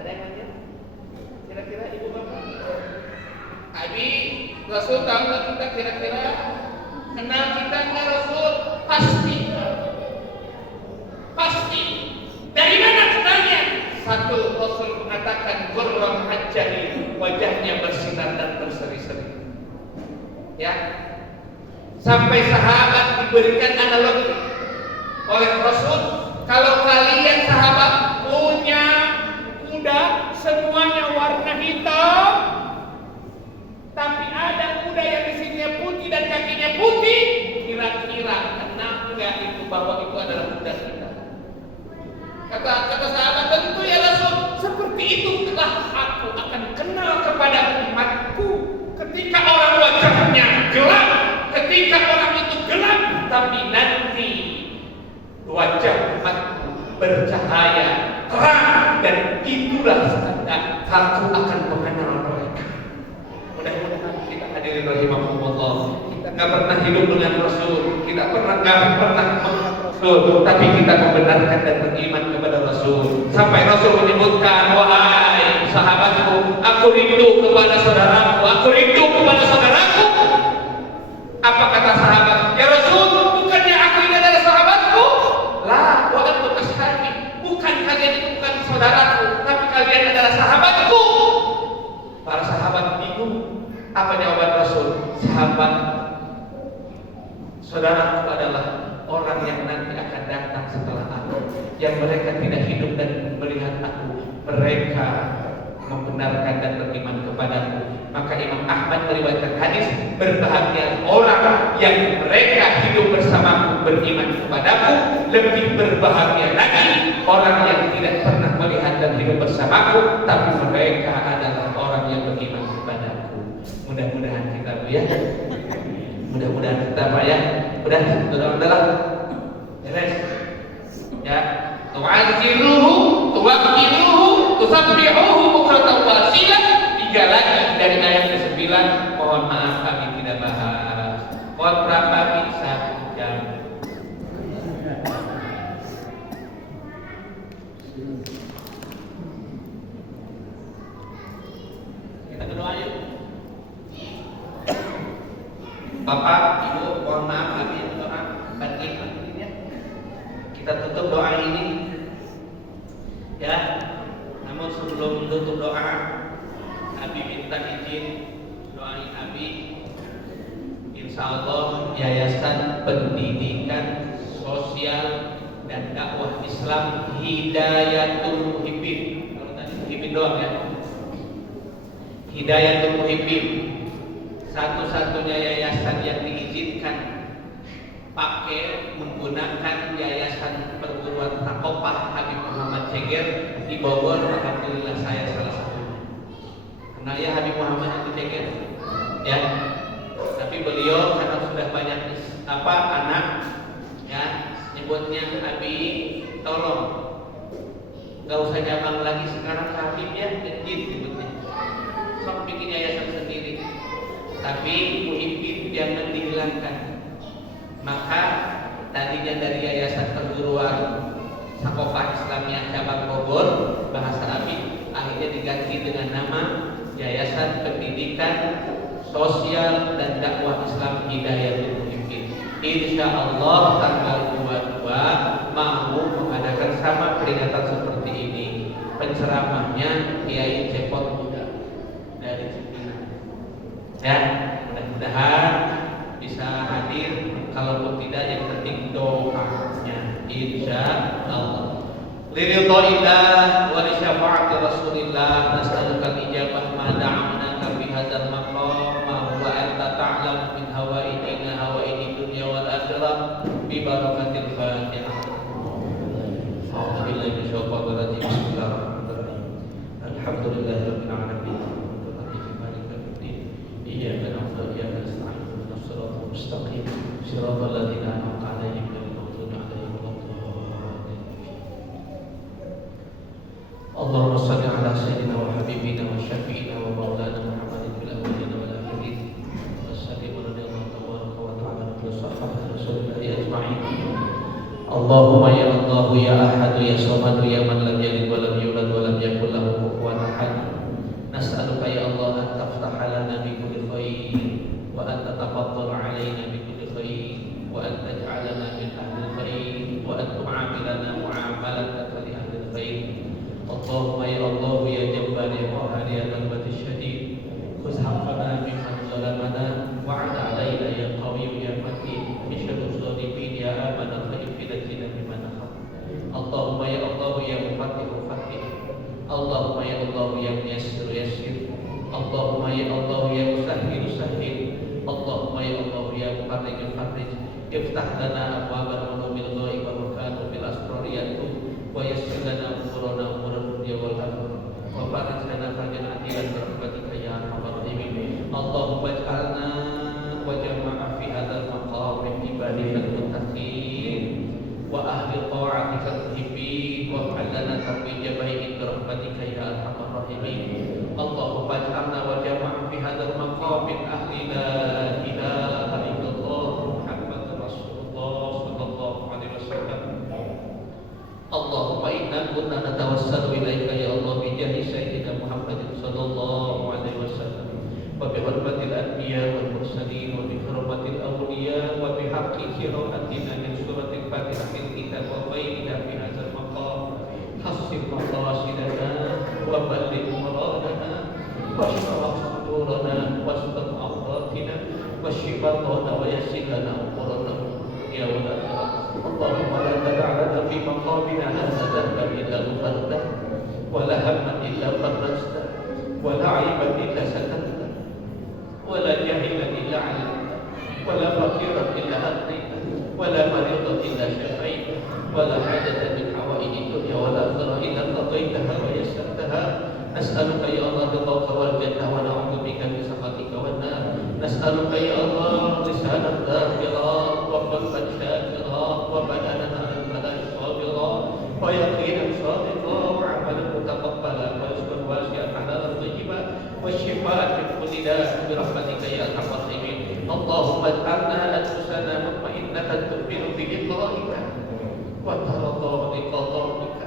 Ada yang nanya? Kira-kira ibu bapak? Abi, Rasul tahu nggak kita kira-kira? Kenal kita nggak Rasul? Pasti. Dari mana kenalnya? Satu, Rasul mengatakan Sampai sahabat diberikan analogi oleh Rasul, kalau kalian sahabat punya kuda semuanya warna hitam, tapi ada kuda yang di sininya putih dan kakinya putih, kira-kira kenal nggak itu bahwa itu adalah kuda kita? Kata sahabat, tentu ya Rasul, seperti itu telah aku akan kenal kepada umatku. Ketika orang wajahnya gelap, ketika orang itu gelap, tapi nanti wajah umatku bercahaya terang, dan itulah tanda aku akan mengenal mereka. Mudah-mudahan kita hadirin rahimahumullah, kita nggak pernah hidup dengan Rasul, kita nggak pernah Rasul, tapi kita membenarkan dan beriman kepada Rasul. Sampai Rasul menyebutkan, wahai sahabatku, aku rindu kepada saudaraku, aku rindu kepada saudaraku. Apa kata sahabat? Ya Rasul, bukannya aku ini adalah sahabatku? Lah, wa antum ashabi. Bukan kalian itu bukan saudaraku, tapi kalian adalah sahabatku. Para sahabat bingung. Apa jawaban Rasul? Saudaraku adalah orang yang nanti akan datang setelah aku, yang mereka tidak hidup dan melihat aku, mereka membenarkan dan beriman kepadaku. Maka Imam Ahmad meriwayatkan hadis, berbahagia orang yang mereka hidup bersamaku, beriman kepadaku. Lebih berbahagia lagi orang yang tidak pernah melihat dan hidup bersamaku, tapi mereka adalah orang yang beriman kepadaku. Mudah-mudahan kita ya, mudah-mudahan kita apa ya, udah beres ya. Tu'azziruhu, tuwaqqiruhu, tusabbihuhu bukratan wa asila. 3 lagi dari ayat ke-9. Mohon maaf kami tidak bahas. Kontrak kami 1 jam. Kita berdoa yuk. Bapak, Ibu, mohon maaf kami berdoa. Bantuin ya. Kita tutup doa ini ya. Namun sebelum tutup doa, Abi minta izin doain Abi. Insyaallah Yayasan Pendidikan Sosial dan Dakwah Islam Hidayatul Muhibbin. Kalau tadi Muhibbin doang ya. Hidayatul Muhibbin, satu-satunya yayasan yang diizinkan pakai menggunakan yayasan perguruan Takofah Habib Muhammad Ceger di Bogor. Alhamdulillah saya salah satunya. Kenal ya Habib Muhammad itu Ceger ya, tapi beliau karena sudah banyak anak ya, nyebutnya Abi tolong nggak usah cabang lagi sekarang Habib ya, Habib nyebutnya. Sok bikin yayasan sendiri, tapi Muhibbin jangan dihilangkan. Maka tadinya dari Yayasan Perguruan Takofah Islamiyah Cabang Bogor bahasa Abi, akhirnya diganti dengan nama Yayasan Pendidikan Sosial dan Dakwah Islam Hidayatul Muhibbin. Insyaallah tanggal 22 mau mengadakan sama peringatan seperti ini. Penceramahnya Kiai Cepot Muda dari Cipinang. Ya, mudah-mudahan bisa hadir. Kalaupun tidak, yang penting doanya, insyaallah. Liridhoillah wa li syafaati Rasulillah, nas'aluka al-ijabah ma da'amnaka fi hadzal maqam ma huwa anta ta'lam min hawaidina hawaidi dunya wal akhirah bi barakatil Fatihah. A'udzu billahi minasyaitonir rajim. Bismillahirrahmanirrahim. Alhamdulillahirabbil alamin. Iyyaka na'budu wa iyyaka nasta'in. Ihdinas siratal mustaqim. Siratal ladzina an'amta 'alaihim ghairil maghdubi 'alaihim waladdallin. Allahumma shalli 'ala sayyidina wa habibina wa syafi'ina wa maulana Muhammadin fil awwalin wal akhirin. Wa sallim radhiyallahu tabaraka wa ta'ala ala sahabati Rasulillah ajma'in. Allahumma ya Allah ya Ahad ya Samad ya man lam yalid wa lam yulad wa lam yakul lahu kufuwan ahad. Nas'aluka ya Allah an taftaha lana bi kulli khair wa an tatafaddal 'alaina bi kulli khair wa an taj'alana min ahli khair wa an tu'amilana mu'amalataka li ahli khair. Allahumma ya Allah ya Jabbar ya Qahhar ya Dzal Syadid, khudh haqqana mimman zalamana wa 'ala 'alaina ya Qawi ya Matin farij iftah lana abwaaba al-ulumil ghaib wa kanu fil asrariyatu wa yassir lana umurana umurad dunya wal akhirah wa farij lana farjan adilan bi rahmatika ya arhamar rahimin. Allahumma ij'alna wa jama'a fi hadzal maqam min ibadikal muttaqin wa ahli ta'atikal muhibbin wa ij'alna tawfiqa bi rahmatika ya arhamar rahimin. Allahumma ij'alna wa jama'a fi hadzal maqam min ahli la ilaha illallah Muhammadur Rasulullah sallallahu alaihi wasallam. Allahumma inna kunna natawassalu ilaika ya Allah bi jahi sayyidina Muhammadin sallallahu alaihi wasallam wa bi hurmatil anbiya wal mursalin wa bi hurmatil awliya wa bi haqqi qira'atina min suratil Fatihah kitab wa ghairiha fi hadzal maqam hasib maqasidana wa balligh muradana washrah sudurana wastur awratina washfi marضana wa yassir lana umurana ya Allah. Allahumma la tada'lana fi maqamina hadza dhanban illa ghafarta wa la hamman illa farajta wa la 'ayban illa satarta wa la jahilan illa 'alamta wa la faqiran illa aghnayta wa la maridan illa shafaita wa la hajatan min hawaiji dunya wal akhirah illa qadaitaha wa yassartaha. Nas'aluka ya Allah ridhaka wal jannah wa na'udzu bika min sakhatika wan nar. Nas'aluka ya Allah lisanan dhakiran wa qalban syakiran wa badanan 'ala al-bala'i sabiran wa yaqinan sadiqan wa 'amalan mutaqabbalan wa rizqan wasi'an halalan thayyiban wa shifaa'an min kulli da'in bi rahmatika ya arhamar rahimin. Allahumma ij'alna anfusana mutma'innatan tu'minu bi liqa'ika wa tarda bi qada'ika.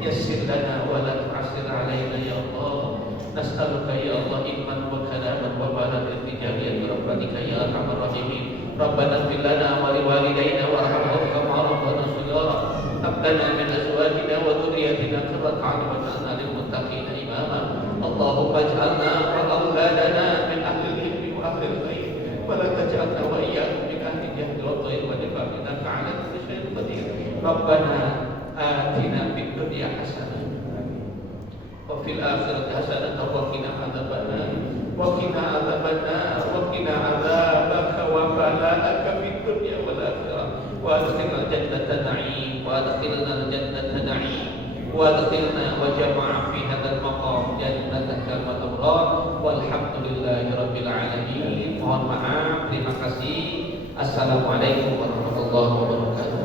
Yassir lana wa la tu'assir 'alaina ya Allah. Nas'aluka ya Allah ilman wa kalaman wa balan irtijaliyat bi rahmatika ya arhamar rahimin. Rabbana ighfir lana wa li walidayna warhamhum kama rabbana shighara. Hab lana min azwajina wa dhurriyyatina qurrata a'yun waj'alna lil muttaqina imama. Allahumma ij'alna wa awladana min ahli al-ilmi wa ahli al-khair wa la taj'alna wa iyyahum min ahli al-jahli wa dhayr wa nifaq innaka 'ala kulli shay'in qadir. Rabbana atina fid dunya hasanah wa fil akhirati hasanah wa qina adzabannar wa qina adzabannar wa qina adzabaka wa bala'aka fid dunya wal akhirah wa adkhilna jannata na'im wa adkhilna jannata na'im wa adkhilna wa jama'a fi hadzal maqam jannataka wal abrar walhamdulillahi rabbil alamin. Mohon maaf, terima kasih. Assalamualaikum warahmatullahi wabarakatuh.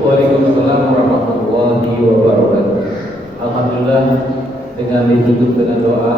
Waalaikumsalam warahmatullahi wabarakatuh. Alhamdulillah, dengan ditutup dengan doa